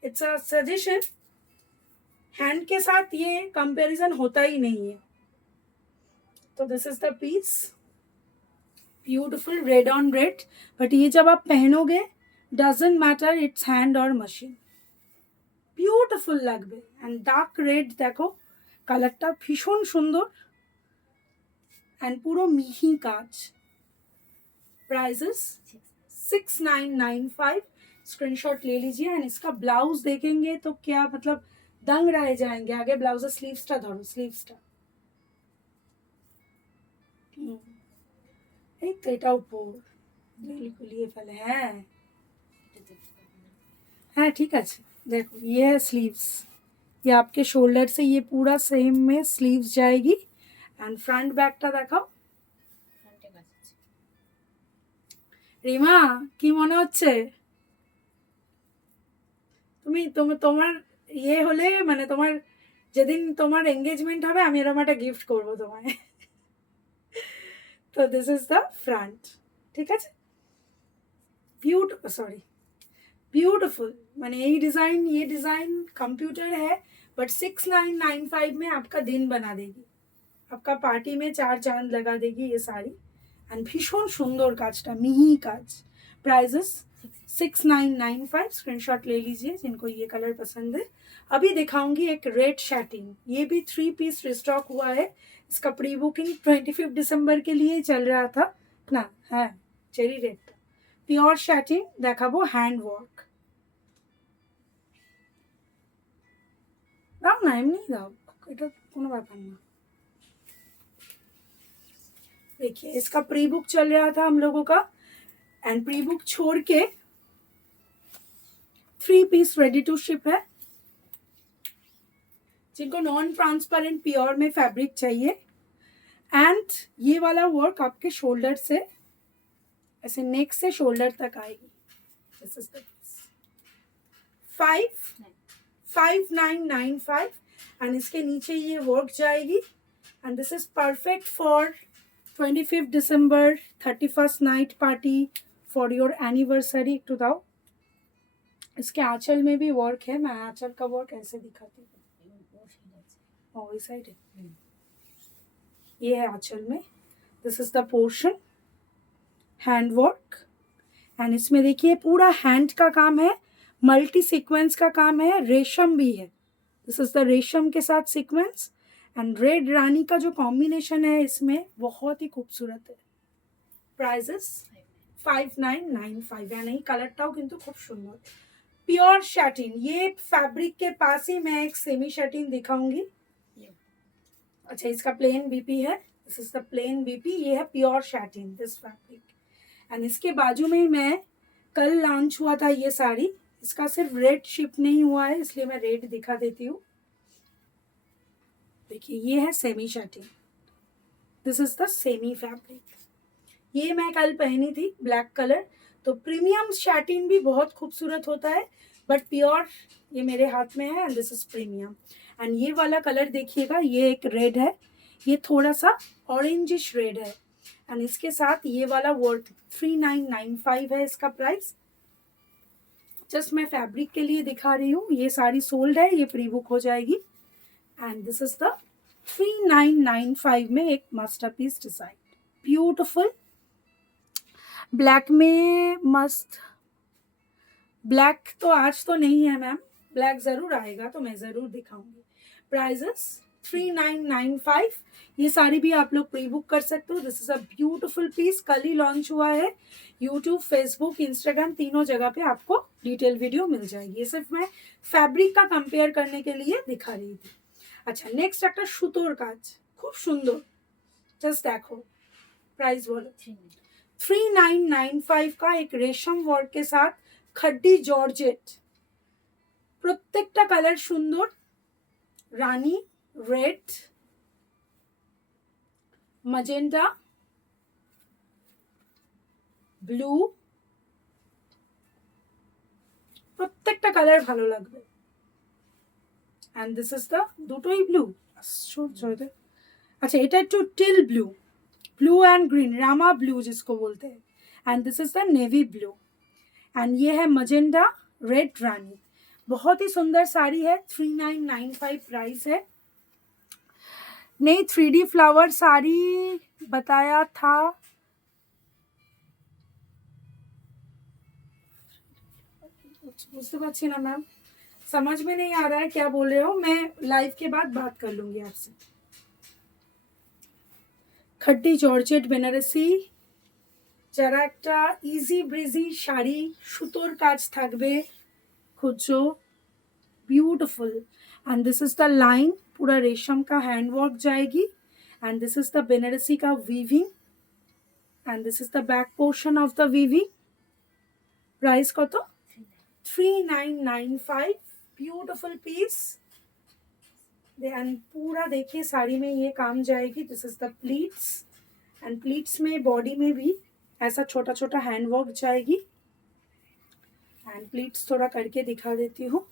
इट्स अ सजेशन, हैंड के साथ ये कंपैरिजन होता ही नहीं है। तो this is the piece, beautiful red on red. But ये जब आप पहनोगे डजेंट मैटर इट्स हैंड और मशीन, ब्यूटिफुल লাগবে। एंड डार्क रेड देखो, কালারটা ভীষণ সুন্দর एंड পুরো মিহি কাজ। प्राइसेस 6995। स्क्रीनशॉट ले लीजिए। एंड इसका ब्लाउज देखेंगे तो क्या मतलब दंग रह जाएंगे। आगे ब्लाउज स्लीव्सটা ধরো, স্লিভসটা এই তো এটা উপর গুলিয়ে ফেলে। হ্যাঁ हाँ ठीक है। देखो ये है स्लीव्स, ये आपके शोल्डर से ये पूरा सेम में स्लीव्स जाएगी। एंड फ्रंट बैकটা দেখাও। ফ্রন্টে কাজ আছে। রিমা কি মনে হচ্ছে? তোমার ইয়ে হলে মানে তোমার যেদিন তোমার এঙ্গেজমেন্ট হবে আমি এরকম একটা গিফট করব তোমায়। তো দিস ইজ দ্য फ्रंट, ঠিক আছে। ब्यूटीफुल माने ये डिजाइन कंप्यूटर है, बट 6995 में आपका दिन बना देगी, आपका पार्टी में 4 चांद लगा देगी ये साड़ी। एंड भीषण सुंदर काजटा मिही काज प्राइजेस 6995 स्क्रीनशॉट ले लीजिए जिनको ये कलर पसंद है। अभी दिखाऊंगी एक रेड शैटिन, ये भी 3 पीस रिस्टॉक हुआ है। इसका प्री बुकिंग 25 दिसंबर के लिए चल रहा था ना, है चेरी रेड प्योर शैटिन देखाबो हैंड वर्क दाও না এমনি দাও, এটা কোনো ব্যাপার না। देखिए इसका प्री बुक चल रहा था हम लोगों का एंड प्री बुक छोड़ के 3 पीस रेडी टू शिप है। जिनको नॉन ट्रांसपेरेंट प्योर में फैब्रिक चाहिए एंड ये वाला वर्क आपके शोल्डर से ऐसे नेक से शोल्डर तक आएगी। दिस इज द 5995 एंड इसके नीचे ये वर्क जाएगी and this is perfect for 25 December 31st night party for your anniversary to दाओ। इसके आंचल में भी वर्क है, मैं आंचल का वर्क ऐसे दिखाती हूँ, इस साइड है, ये है आंचल में। This is the portion hand work and इसमें देखिए पूरा हैंड का काम है, मल्टी सीक्वेंस का काम है, रेशम भी है। दिस इज द रेशम के साथ सीक्वेंस एंड रेड रानी का जो कॉम्बिनेशन है इसमें बहुत ही खूबसूरत है। प्राइजेस 5995 यानी कलरटाও কিন্তু খুব সুন্দর। प्योर शैटिन, ये फैब्रिक के पास ही मैं एक सेमी शैटिन दिखाऊंगी। अच्छा इसका प्लेन बीपी है, this is the plain BP, ये है pure satin this fabric and इसके बाजू में मैं कल लॉन्च हुआ था ये साड़ी, इसका सिर्फ रेड शिप नहीं हुआ है इसलिए मैं रेड दिखा देती हूँ। देखिए ये है semi satin, this is the semi fabric, ये मैं कल पहनी थी ब्लैक कलर। तो प्रीमियम शैटिन भी बहुत खूबसूरत होता है बट प्योर ये मेरे हाथ में है and this is premium and ये वाला कलर देखिएगा, ये एक रेड है, ये थोड़ा सा ऑरेंजिश रेड है एंड इसके साथ ये वाला वर्क 3995 है इसका प्राइस। जस्ट मैं फैब्रिक के लिए दिखा रही हूँ, ये साड़ी सोल्ड है, ये प्री बुक हो जाएगी एंड दिस इज द 3995 में एक मास्टरपीस डिजाइन, ब्यूटिफुल ब्लैक में मस्त। ब्लैक तो आज तो नहीं है मैम, ब्लैक जरूर आएगा तो मैं जरूर दिखाऊंगी। प्राइजेस 3995, ये साड़ी भी आप लोग प्री बुक कर सकते हो। This is a beautiful piece, कल ही लॉन्च हुआ है, यूट्यूब फेसबुक इंस्टाग्राम तीनों जगह पे आपको डिटेल वीडियो मिल जाएगी। ये सिर्फ मैं फैब्रिक का कंपेयर करने के लिए दिखा रही थी। अच्छा नेक्स्ट একটা সুতোর কাজ খুব সুন্দর, জাস্ট দেখো प्राइस बोलो। 3995 का एक रेशम वर्क के साथ खड्डी जॉर्जेट, প্রত্যেকটা কালার সুন্দর, রানী রেড, magenta, ব্লু, প্রত্যেকটা কালার ভালো লাগবে एंड दिस इज द দুটোই ব্লু। अच्छा এটা একটু till blue, blue and green, Rama blue जिसको बोलते हैं and this is the navy blue and ये है मजेंडा रेड रानी। बहुत ही सुंदर साड़ी है, 3995 प्राइस है। नहीं 3D फ्लावर साड़ी बताया था, बुझते पारছি ना मैम, समझ में नहीं आ रहा है क्या बोल रहे हो, मैं लाइव के बाद बात कर लूंगी आपसे। खड्डी जॉर्जेट बेनारसी, যারা একটা ইজি ব্রিজি শাড়ি সুতোর কাজ থাকবে খুঁজছো, beautiful and this is the line, पूरा रेशम का हैंड वर्क जाएगी and this is the Banarasi का weaving and this is the back portion of the weaving. Price কত? 3995, ब्यूटीफुल पीस एंड पूरा देखिए साड़ी में ये काम जाएगी। This is the pleats and pleats में बॉडी में भी ऐसा छोटा छोटा हैंड वर्क जाएगी एंड प्लीट्स थोड़ा करके दिखा देती हूँ,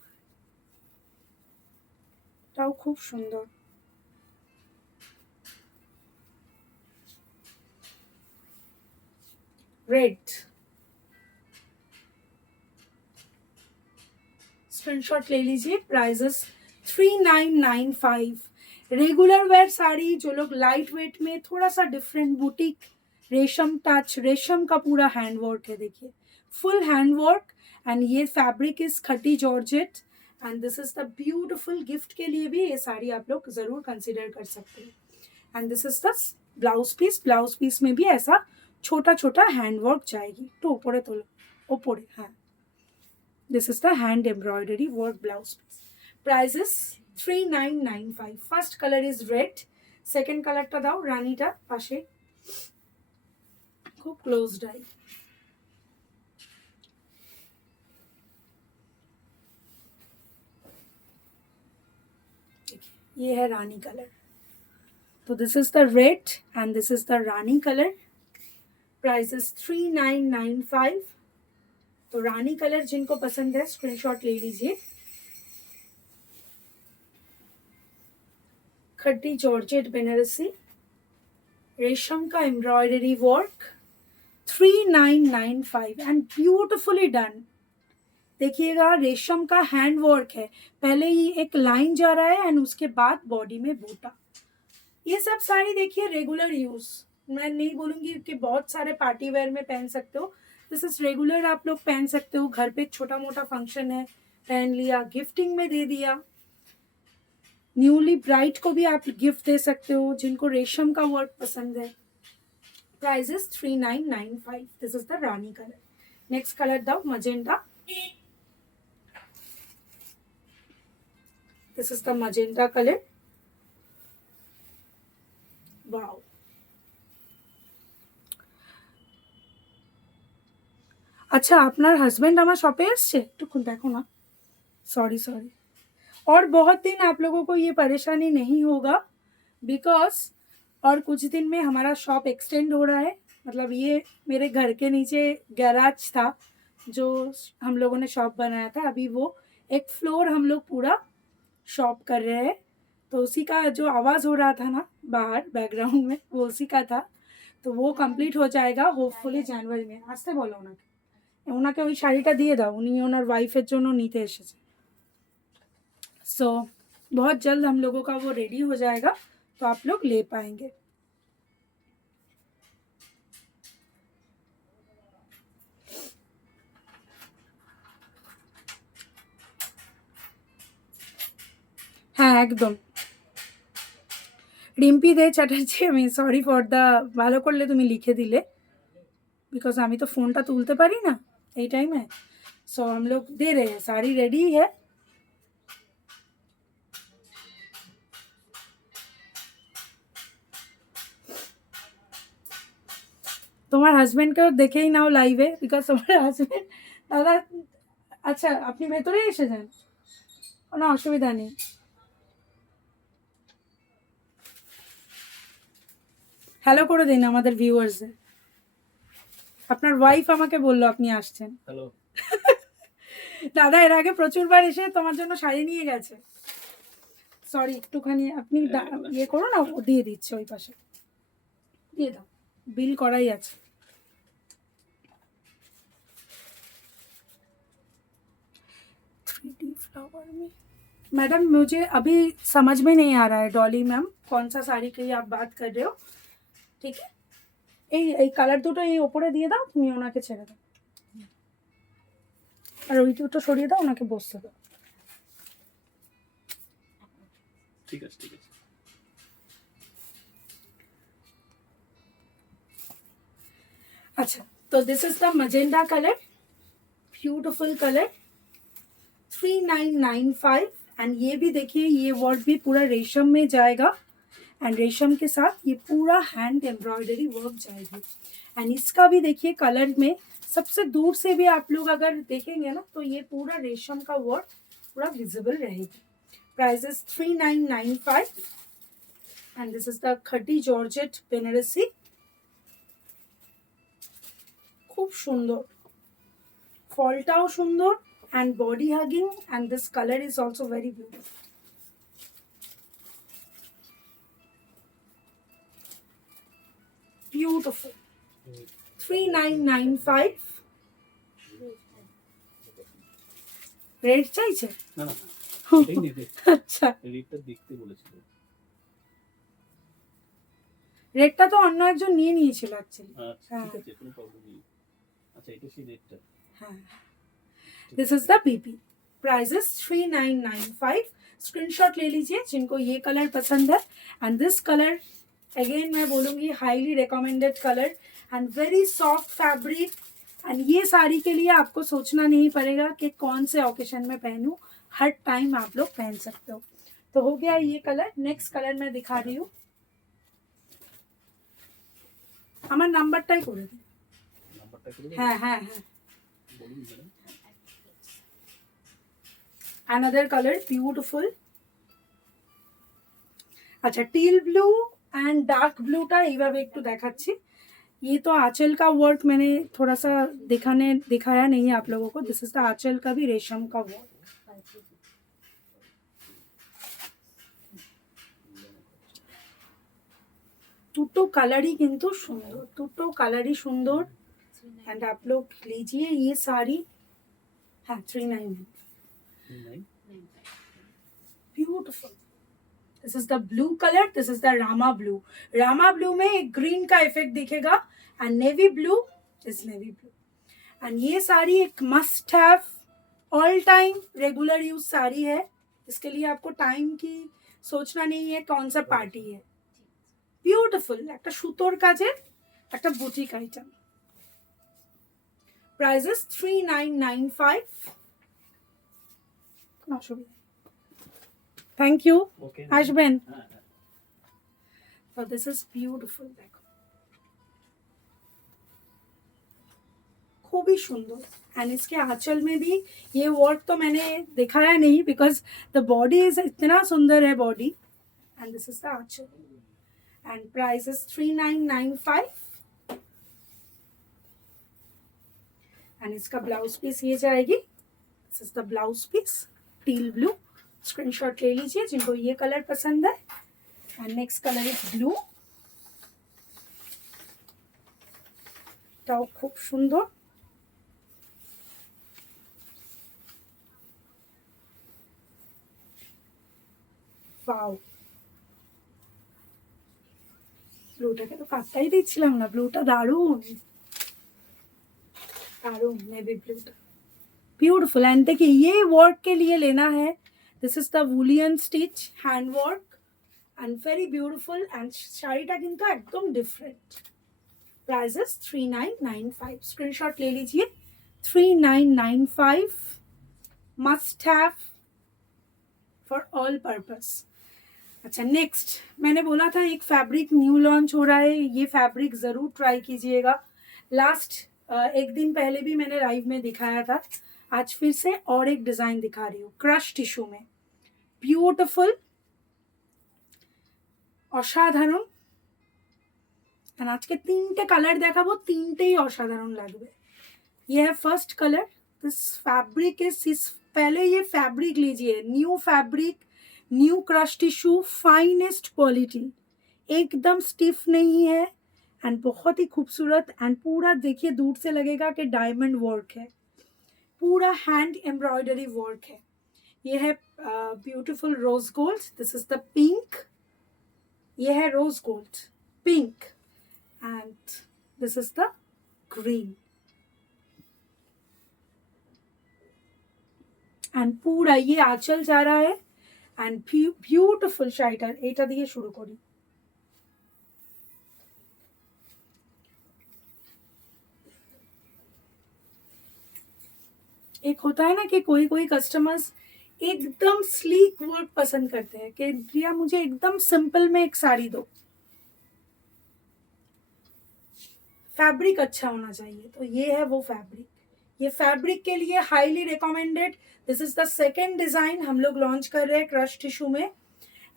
তাও খুব সুন্দর। रेड स्क्रीनशॉट ले लीजिए। प्राइजेस 3995। रेगुलर वेयर साड़ी, जो लोग लाइट वेट में थोड़ा सा डिफरेंट बुटीक रेशम टच, रेशम का पूरा हैंड वर्क है, देखिए फुल हैंड वर्क। एंड ये फैब्रिक इज खट्टी georgette and this is the beautiful gift के लिए भी ये साड़ी आप लोग जरूर कंसिडर कर सकते हैं। And this is the blouse piece, blouse piece में भी ऐसा छोटा छोटा हैंड वर्क जाएगी। तो ऊपरे तो ऊपरे, हाँ, this is the hand embroidery work blouse piece. Price is 3995. First color is red, second color ta dao rani ta pashe खूब closed eye। ये है रानी कलर। तो this is the red and this is the Rani colour. Price is 3995। तो रानी colour जिनको पसंद है screenshot ले लीजिए। खट्टी जॉर्जेट बनारसी, रेशम का embroidery work, 3995 and beautifully done. देखिएगा रेशम का हैंड वर्क है, पहले ही एक लाइन जा रहा है एंड उसके बाद बॉडी में बूटा। ये सब साड़ी देखिए रेगुलर यूज, मैं नहीं बोलूंगी कि बहुत सारे पार्टी वेयर में पहन सकते हो, दिस इज रेगुलर आप लोग पहन सकते हो। घर पे छोटा मोटा फंक्शन है, पहन लिया, गिफ्टिंग में दे दिया, न्यूली ब्राइड को भी आप गिफ्ट दे सकते हो जिनको रेशम का वर्क पसंद है। Price is 3995। This is the Rani colour. Next colour the magenta. This is the magenta colour. Wow, আচ্ছা আপনার হাজবেন্ড আমার শপে এসছে, একটু দেখো না, सॉरी सॉरी। और बहुत दिन आप लोगों को ये परेशानी नहीं होगा बिकॉज और कुछ दिन में हमारा शॉप एक्सटेंड हो रहा है। मतलब ये मेरे घर के नीचे गैराज था जो हम लोगों ने शॉप बनाया था, अभी वो एक फ्लोर हम लोग पूरा शॉप कर रहे हैं। तो उसी का जो आवाज़ हो रहा था ना बाहर बैकग्राउंड में, वो उसी का था। तो वो कंप्लीट हो जाएगा होपफुली जनवरी में। আসতে বলো ওনাকে, ওনাকে ওই শাড়িটা দিয়ে দাও, উনি ওনার ওয়াইফের জন্য নিতে এসেছে। सो बहुत जल्द हम लोगों का वो रेडी हो जाएगा तो आप लोग ले पाएंगे। হ্যাঁ একদম। রিম্পি দে চ্যাটার্জি, আমি সরি ফর দ্য, ভালো করলে তুমি লিখে দিলে बिकॉज আমি তো ফোনটা তুলতে পারি না এই টাইমে। सो हम लोग दे रहे हैं, साड़ी रेडी है। তোমার হাজবেন্ডকেও দেখেই নাও লাইভে, বিকজ তোমার হাজবেন্ড দাদা, আচ্ছা আপনি ভেতরেই এসে যান, কোনো অসুবিধা নেই। হ্যালো করে দিন আমাদের ভিউয়ার্সদের। আপনার ওয়াইফ আমাকে বললো আপনি আসছেন। হ্যালো। দাদা এর আগে প্রচুরবার এসে তোমার জন্য শাড়ি নিয়ে গেছে। সরি একটুখানি আপনি ইয়ে করো না, ও দিয়ে দিচ্ছে ওই পাশে, দিয়ে দাও, बिल করাই আছে। मैडम मुझे अभी समझ में नहीं आ रहा है डॉली मैम कौन सा साड़ी की आप बात कर रहे हो, ठीक है। এই কালার দুটো এই ওপরে দিয়ে দাও, তুমি ওনাকে ছেড়ে দাও, আর ওই দুটো সরিয়ে দাও, ওনাকে বসতে দাও। ঠিক আছে ঠিক আছে। अच्छा, तो this is the magenta colour, beautiful colour, 3995। And ये भी देखिए ये वर्क भी पूरा रेशम में जाएगा एंड रेशम के साथ ये पूरा हैंड एम्ब्रॉयडरी वर्क जाएगी। एंड इसका भी देखिए कलर में सबसे दूर से भी आप लोग अगर देखेंगे ना तो ये पूरा रेशम का वर्क पूरा विजिबल रहेगी। Price is 3995 and this is the खट्टी जॉर्जेट बेनारसी। खूब सुंदर, फलटाও সুন্দর and body hugging and this color is also very beautiful. Beautiful. 3995 red চাইছে না না এটাই নেবে। আচ্ছা রেটটা দেখতে বলেছিল। রেটটা তো অন্য একজন নিয়ে নিয়েছিল অ্যাকচুয়ালি। আচ্ছা ঠিক আছে, কোনো প্রবলেম নেই। আচ্ছা এটা সেই রেটটা। হ্যাঁ, this is the PP. Price is 3995। Screenshot ले लीजिए जिनको ये कलर पसंद है। एंड दिस कलर अगेन मैं बोलूँगी highly recommended colour and very soft fabric. And ये साड़ी के लिए आपको सोचना नहीं पड़ेगा कि कौन से ओकेशन में पहनूं, हर टाइम आप लोग पहन सकते हो। तो हो गया ये कलर। नेक्स्ट कलर मैं दिखा रही हूँ। আমার নাম্বারটাই করে দিন। নাম্বারটা করে হ্যাঁ হ্যাঁ হ্যাঁ। বলুন ম্যাডাম। another color beautiful। अच्छा टील ब्लू एंड डार्क ब्लूটা এইভাবে একটু দেখাচ্ছি। ये तो आंचल का वर्क मैंने थोड़ा सा दिखाया नहीं है आप लोगों को। दिस इज द आंचल का भी रेशम का वर्क। দুটো কালারই কিন্তু সুন্দর, দুটো কালারই সুন্দর। एंड आप लोग लीजिए ये साड़ी। हाँ 399 beautiful. This is the blue colour, this is the Rama blue. Rama blue में एक ग्रीन का इफेक्ट दिखेगा and navy blue is navy blue. And ये साड़ी एक must have all time regular use sari है। इसके लिए आपको टाइम की सोचना नहीं है कौन सा पार्टी है। ब्यूटीफुल একটা সুতোর কাজের একটা boutique item. Price is 3995। Thank you. Okay আসবেন। হ্যাঁ হ্যাঁ So this is beautiful। देखो खूब ही सुंदर। एंड इसके आंचल में भी ये वर्क तो मैंने दिखाया नहीं बिकॉज द बॉडी इज इतना सुंदर है body. And this is the आंचल एंड प्राइस इज 3995। एंड इसका ब्लाउज पीस ये जाएगी। This is the blouse piece teal blue. Screenshot ले लीजिए जिनको ये कलर पसंद है। And next colour is blue. এটাও খুব সুন্দর। वाओ ব্লুটাকে তো কাটতেই দিচ্ছিলাম না। ব্লুটা দারুণ दारूण नेवी ब्लू। ब्यूटीफुल। एंड देखिए ये वर्क के लिए लेना है। This is the bullion stitch hand work and very beautiful. And শাড়িটা কিন্তু একদম ডিফারেন্ট। Price is 3995। स्क्रीनशॉट ले लीजिए। 3995 must have for all purpose. अच्छा नेक्स्ट मैंने बोला था एक फैब्रिक न्यू लॉन्च हो रहा है, ये फैब्रिक ज़रूर ट्राई कीजिएगा। लास्ट एक दिन पहले भी मैंने लाइव में दिखाया था। आज फिर से और एक डिज़ाइन दिखा रही हूँ क्रश टिश्यू में। ब्यूटीफुल অসাধারণ। আর আজকে তিনটে কালার দেখাবো, তিনটেই অসাধারণ লাগবে। ये है first colour. This fabric is पहले ये फैब्रिक लीजिए, new fabric, new crush tissue, finest quality, एकदम स्टिफ नहीं है एंड बहुत ही खूबसूरत। एंड पूरा देखिए दूर से लगेगा कि डायमंड वर्क है, पूरा हैंड एम्ब्रॉयडरी वर्क है। ये है beautiful rose gold. This is the pink. ये है rose gold pink and this is the green. And पूरा ये आंचल जा रहा है एंड ब्यूटीफुल শাড়িটার এটা দিয়ে শুরু করি। एक होता है ना कि कोई कोई कस्टमर्स एकदम स्लीक वर्क पसंद करते हैं कि प्रिया मुझे एकदम सिंपल में एक साड़ी दो, फैब्रिक अच्छा होना चाहिए। तो ये है वो फैब्रिक। ये फैब्रिक के लिए highly recommended. This is the second design हम लोग लॉन्च कर रहे हैं क्रश टिश्यू में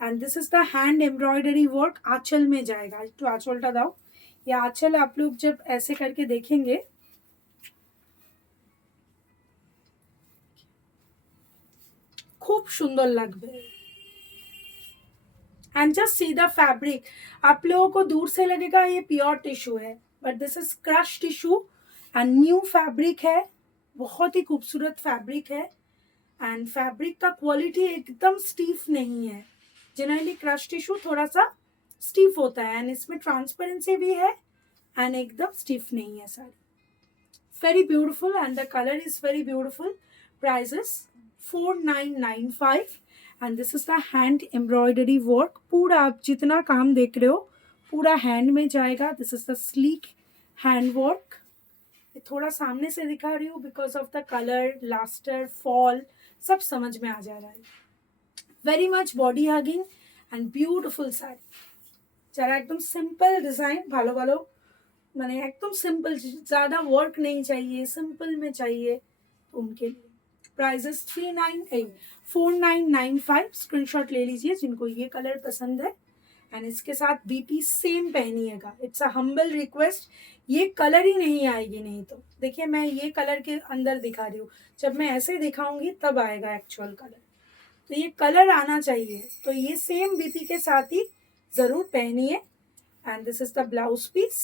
and this is the hand embroidery work. आंचल में जाएगा। तो आंचलटा दाओ। ये आंचल आप लोग जब ऐसे करके देखेंगे खूब सुंदर लगবে। And just see the fabric. आप लोगों को दूर से लगेगा ये प्योर टिश्यू है but this is crush tissue and new fabric है। बहुत ही खूबसूरत फैब्रिक है एंड फैब्रिक का क्वालिटी एकदम स्टीफ नहीं है। जनरली क्रश टिश्यू थोड़ा सा स्टिफ होता है, एंड इसमें ट्रांसपेरेंसी भी है एंड एकदम स्टिफ नहीं है sari. Very beautiful and the colour is very beautiful. Prices 4995 and this is the hand embroidery work. पूरा आप जितना काम देख रहे हो पूरा हैंड में जाएगा. This is the sleek hand work. थोड़ा सामने से दिखा रही हूँ because of the colour, Lester, fall सब समझ में आ जा रहा है. Very much body hugging and beautiful sari. যারা একদম সিম্পল ডিজাइन ভালো ভালো মানে একদম सिंपल, ज़्यादा वर्क नहीं चाहिए, सिंपल में चाहिए तो उनके लिए. प्राइजेस 4995. स्क्रीनशॉट ले लीजिए जिनको ये कलर पसंद है. एंड इसके साथ बीपी सेम पहनिएगा. It's a humble request. ये कलर ही नहीं आएगी नहीं तो. देखिए मैं ये कलर के अंदर दिखा रही हूँ, जब मैं ऐसे दिखाऊंगी तब आएगा एक्चुअल कलर. तो ये कलर आना चाहिए, तो ये सेम बीपी के साथ ही ज़रूर पहनिए. And this is the blouse piece.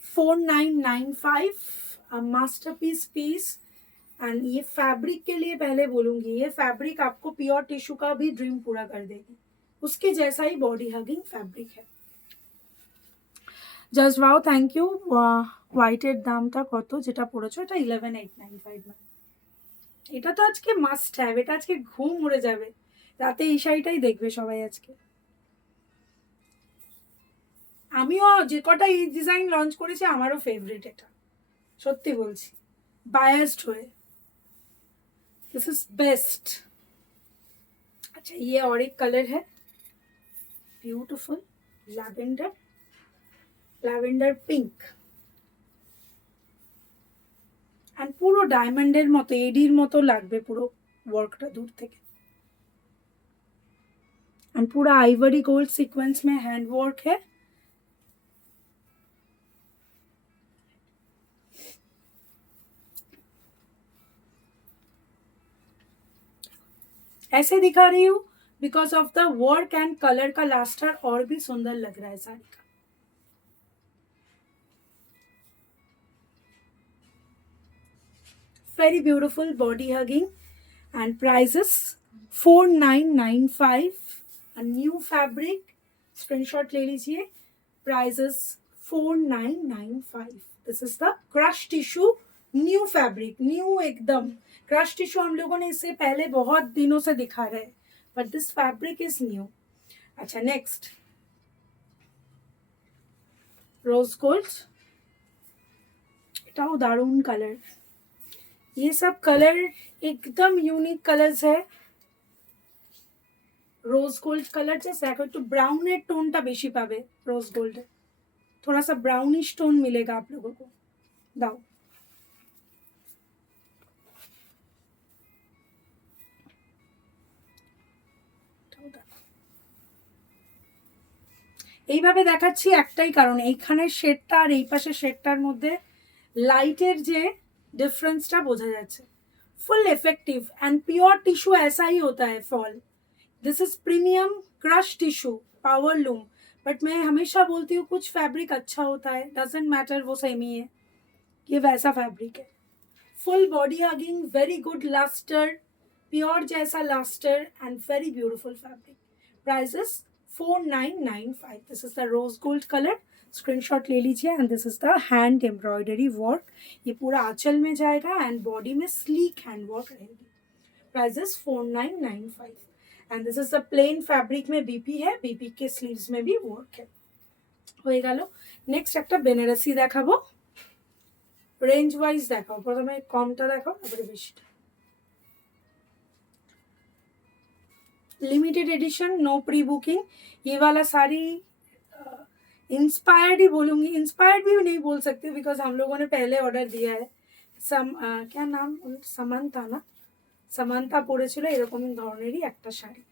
4995 masterpiece piece. And ये फैब्रिक के लिए पहले बोलूँगी, ये फैब्रिक आपको प्योर टिश्यू का भी ड्रीम पूरा कर देगी. उसके जैसा ही बॉडी हगिंग फैब्रिक है. Just wow, thank you. হোয়াইটের দামটা কত যেটা পড়েছো? এটা 11895. এটা তো আজকে মাস্ট হ্যাভ, এটা আজকে ঘুম উড়ে যাবে. রাতে এই শাড়িটাই দেখবে সবাই আজকে. আমিও যে কটা এই ডিজাইন লঞ্চ করেছি আমারও ফেভারিট এটা, সত্যি বলছি, বায়াসড হয়ে. This is best. अच्छा ये और एक कलर है beautiful lavender, lavender pink. And পুরো ডায়মন্ডের মতো, এডির মতো লাগবে পুরো ওয়ার্কটা দূর থেকে. एंड पूरा आइवरी गोल्ड सीक्वेंस में हैंड वर्क है. ऐसे दिखा रही हूँ because of the work and colour का लास्टर और भी सुंदर लग रहा है साड़ी का. Very beautiful body hugging. And prices 4995. a new fabric. Screenshot ले लीजिए. Prices 4995. This is the crush tissue new fabric. New एकदम क्रश टिश्यू हम लोगों ने इससे पहले बहुत दिनों से दिखा रहे हैं, but this fabric is new. अच्छा नेक्स्ट रोज गोल्ड. एटाओ दारुण कलर. ये सब कलर एकदम यूनिक कलर्स है. रोज गोल्ड कलर जैसे देखो একটু ব্রাউনের টোনটা বেশি পাবে रोज गोल्ड. थोड़ा सा ब्राउनिश टोन मिलेगा आप लोगों को. दाओ এইভাবে দেখাচ্ছি একটাই কারণ, এইখানের শেডটা আর এই পাশের শেডটার মধ্যে লাইটের যে डिफरेंसটা বোঝা যাচ্ছে. Full effective and pure tissue ऐसा ही होता है fall. This is premium crush tissue power loom. But मैं हमेशा बोलती हूँ कुछ फैब्रिक अच्छा होता है, डजेंट मैटर वो सेमी है. ये वैसा फैब्रिक है. Full body hugging, very good lustre, pure जैसा lustre and very beautiful fabric. Prices 4995. This is the rose gold colour. Screenshot ले लीजिए. And this is the hand embroidery work. ये पूरा आंचल में जाएगा एंड बॉडी में स्लीक हैंड वर्क रहेगी. Prices 4995. And this is the plain fabric में बीपी है, बीपी के स्लीव्स में भी वर्क है. হয়ে গেল. নেক্সট একটা বেনারসি দেখাবো. রেঞ্জ ওয়াইজ দেখাও, প্রথমে কমটা দেখাও তারপরে বেশিটা. Limited edition, no pre booking. ये वाला साड़ी इंस्पायर्ड ही बोलूँगी, इंस्पायर्ड भी नहीं बोल सकती बिकॉज हम लोगों ने पहले ऑर्डर दिया है. क्या नाम সামান্তা না, সামান্তা পরেছিল এরকম ধরনেরই একটা শাড়ি.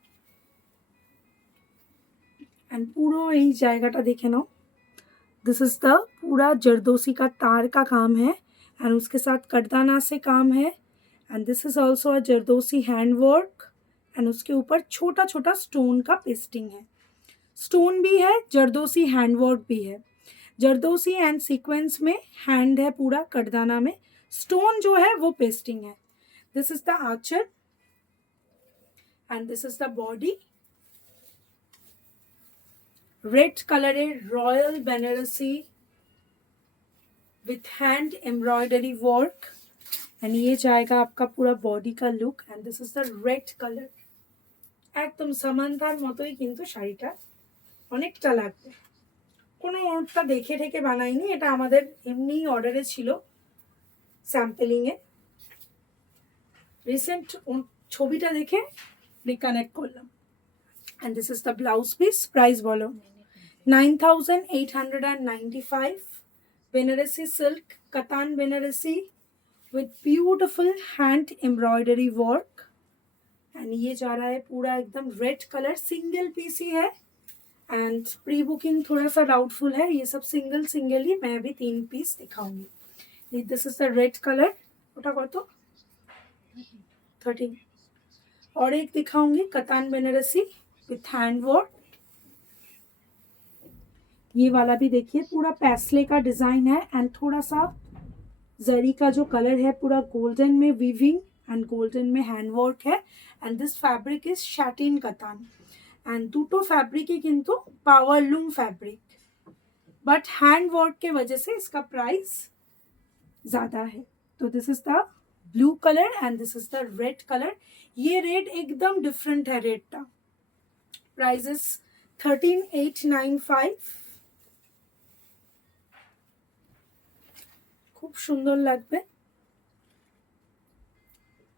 एंड পুরো এই জায়গাটা দেখে নাও. दिस इज द पूरा जरदोसी का तार का काम है एंड उसके साथ कटदाना से काम है. And this is also a zardozi hand work. And उसके ऊपर छोटा छोटा स्टोन का पेस्टिंग है. स्टोन भी है, जरदोसी हैंड वर्क भी है. जरदोसी एंड सीक्वेंस में हैंड है पूरा कटदाना में. स्टोन जो है वो पेस्टिंग है. दिस इज द आंचल and this is the body. Red colour royal Banarasi with hand embroidery work and ये जाएगा आपका पूरा बॉडी का look and this is the red colour একদম সামান্থার মতোই কিন্তু শাড়িটা অনেকটা লাগবে কোনো ওরটা দেখে ঠেকে বানাইনি এটা আমাদের এমনি অর্ডারে ছিল স্যাম্পলিং এ রিসেন্ট ছবিটা দেখে রিকানেক্ট করলাম and this is the blouse piece price বলো 9895 Banarasi silk katan Banarasi with beautiful hand embroidery work and ये जा रहा है पूरा एकदम रेड कलर सिंगल पीस ही है एंड प्री बुकिंग थोड़ा सा डाउटफुल है ये सब सिंगल सिंगल ही मैं भी 3 पीस दिखाऊंगी this is the red colour ওটা কত 13 और एक दिखाऊंगी कतान बनारसी विथ हैंड वर्क ये वाला भी देखिए पूरा पैस्ले का डिजाइन है एंड थोड़ा सा जरी का जो कलर है पूरा गोल्डन में वीविंग एंड गोल्डन में हैंड वर्क है and this fabric is satin कतान एंड दुटो फैब्रिक ही किंतु powerloom fabric but hand work के वजह से इसका प्राइस ज्यादा है तो this is the blue colour and this is the red colour ये रेड एकदम डिफरेंट है रेड का प्राइस इज 13895 खूब सुंदर লাগবে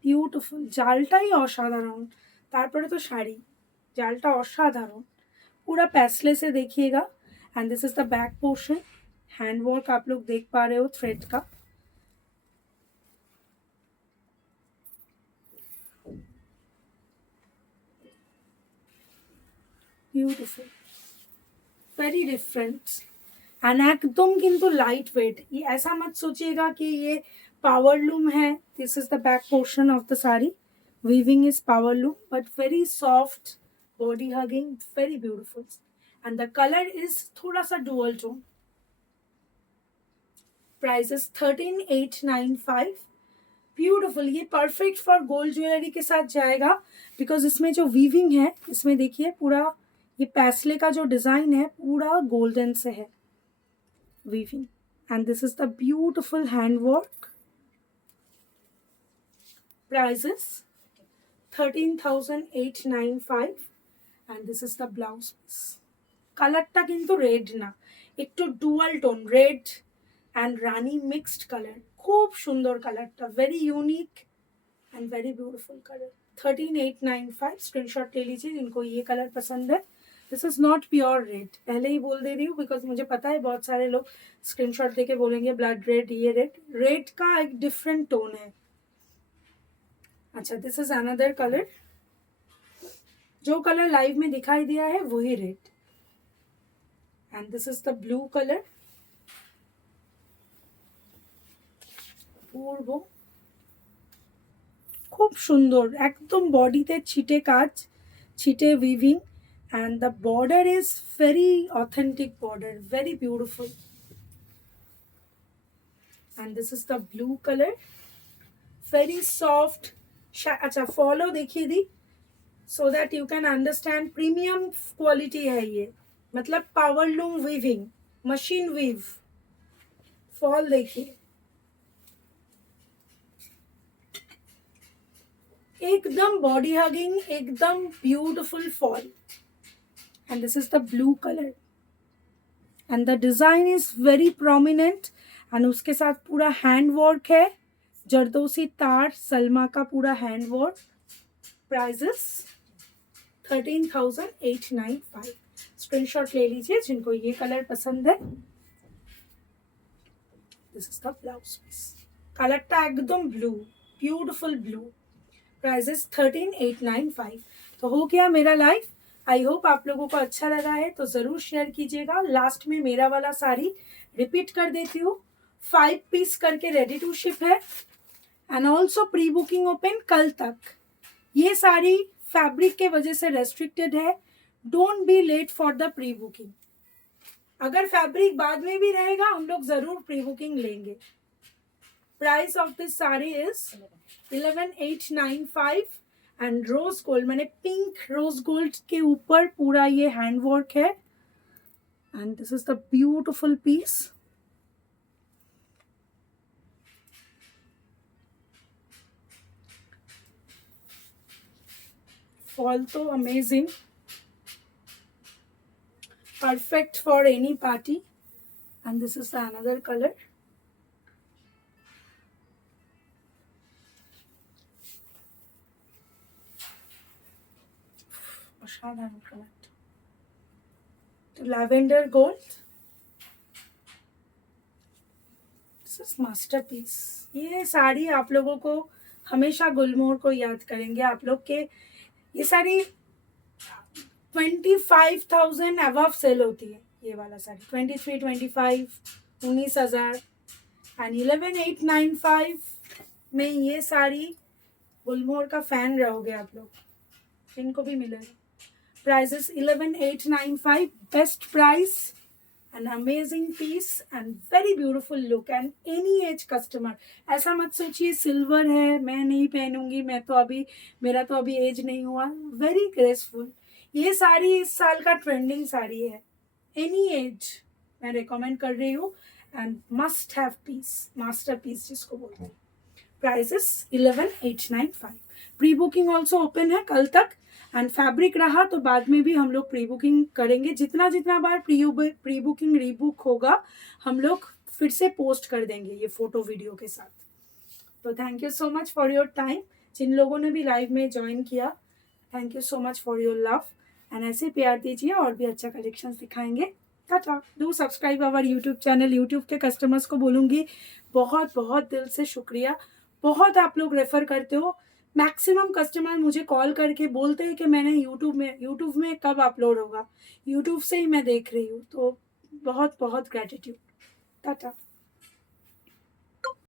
বিউটিফুল জালটাই অসাধারণ তারপরে তো শাড়ি জালটা অসাধারণ पूरा पैसले से देखिएगा and this is the back portion hand work आप लोग देख पा रहे हो थ्रेड का ब्यूटीफुल वेरी डिफरेंट एंड एकदम किंतु लाइट वेट ये ऐसा मत सोचिएगा कि ये पावरलूम है this is the back portion of the sari weaving is powerloom but very soft body hugging very beautiful and the colour is थोड़ा सा dual tone price is 13895 beautiful ये परफेक्ट फॉर गोल्ड ज्वेलरी के साथ जाएगा because इसमें जो weaving है इसमें देखिए पूरा ये पैसले का जो डिजाइन है पूरा गोल्डन से है weaving and this is the beautiful hand work price is 13895 and this is the blouse piece কালারটা কিন্তু রেড না একটু ডুয়াল টোন রেড এন্ড রানী মিক্সড কালার খুব সুন্দর কালারটা very unique and very beautiful colour 13895 screenshot ले लीजिए जिनको ये कलर पसंद है this is not pure red पहले ही बोल दे रही हूँ बिकॉज मुझे पता है बहुत सारे लोग स्क्रीनशॉट देके बोलेंगे ब्लड रेड ये रेड का एक डिफरेंट टोन है अच्छा दिस इज अनदर कलर जो कलर लाइव में दिखाई दिया है वही red and this is the blue colour पूर्व खूब सुंदर एकदम बॉडीते छिटे काज छिटे weaving and the border is very authentic border very beautiful and this is the blue colour very soft अच्छा फॉलो देखिए दी so that you can understand premium quality है ये मतलब powerloom weaving machine weave fall देखिए एकदम body hugging एकदम beautiful fall and this is the blue colour and the design is very prominent and उसके साथ पूरा हैंड वर्क है जरदोसी तार सलमा का पूरा hand work price is 13895 screenshot ले लीजिए जिनको ये कलर पसंद है this is the blouse piece कलरটা एकदम blue beautiful blue price is 13895 तो हो गया मेरा लाइव आई होप आप लोगों को अच्छा लगा है तो जरूर शेयर कीजिएगा लास्ट में मेरा वाला साड़ी रिपीट कर देती हूँ 5 पीस करके रेडी टू शिप है and also pre booking open कल तक ये साड़ी फैब्रिक के वजह से रेस्ट्रिक्टेड है don't be late for the pre booking अगर फैब्रिक बाद में भी रहेगा हम लोग जरूर प्री बुकिंग लेंगे price of this sari is 11895 and rose gold मैंने पिंक रोज गोल्ड के ऊपर पूरा ये हैंड वर्क है and this is the beautiful piece. Fall तो amazing, perfect for any party. And this is the another color. असाधारण color. Lavender gold. This is masterpiece. ये साड़ी आप लोगों को हमेशा गुलमोहर को याद करेंगे आप लोग के. ये साड़ी 25,000 अबव सेल होती है. ये वाला साड़ी 23, 25, 19,000 एंड 11,895 में ये साड़ी गुलमोहर का फैन रहोगे आप लोग. इनको भी मिलेगा. Prices 11,895, best price, an amazing piece and very beautiful look and any age customer. ऐसा मत सोचिए सिल्वर है मैं नहीं पहनूंगी, मेरा तो अभी एज नहीं हुआ. Very graceful. ये साड़ी इस साल का ट्रेंडिंग साड़ी है. एनी एज मैं रिकमेंड कर रही हूँ and must have piece, master piece जिसको बोलते हैं. Prices 11,895. Pre booking also open है कल तक एंड फैब्रिक रहा तो बाद में भी हम लोग प्री बुकिंग करेंगे. जितना बार प्री बुकिंग रीबुक होगा हम लोग फिर से पोस्ट कर देंगे ये फोटो वीडियो के साथ. तो thank you so much for your time. जिन लोगों ने भी लाइव में ज्वाइन किया, thank you so much for your love and ऐसे प्यार दीजिए और भी अच्छा कलेक्शन दिखाएंगे. Tata. Do subscribe our YouTube channel. YouTube के कस्टमर्स को बोलूँगी बहुत बहुत दिल से शुक्रिया. बहुत आप लोग रेफर करते हो. मैक्सिमम कस्टमर मुझे कॉल करके बोलते हैं कि मैंने यूट्यूब में कब अपलोड होगा. यूट्यूब से ही मैं देख रही हूँ. तो बहुत बहुत ग्रेटिट्यूड. टाटा.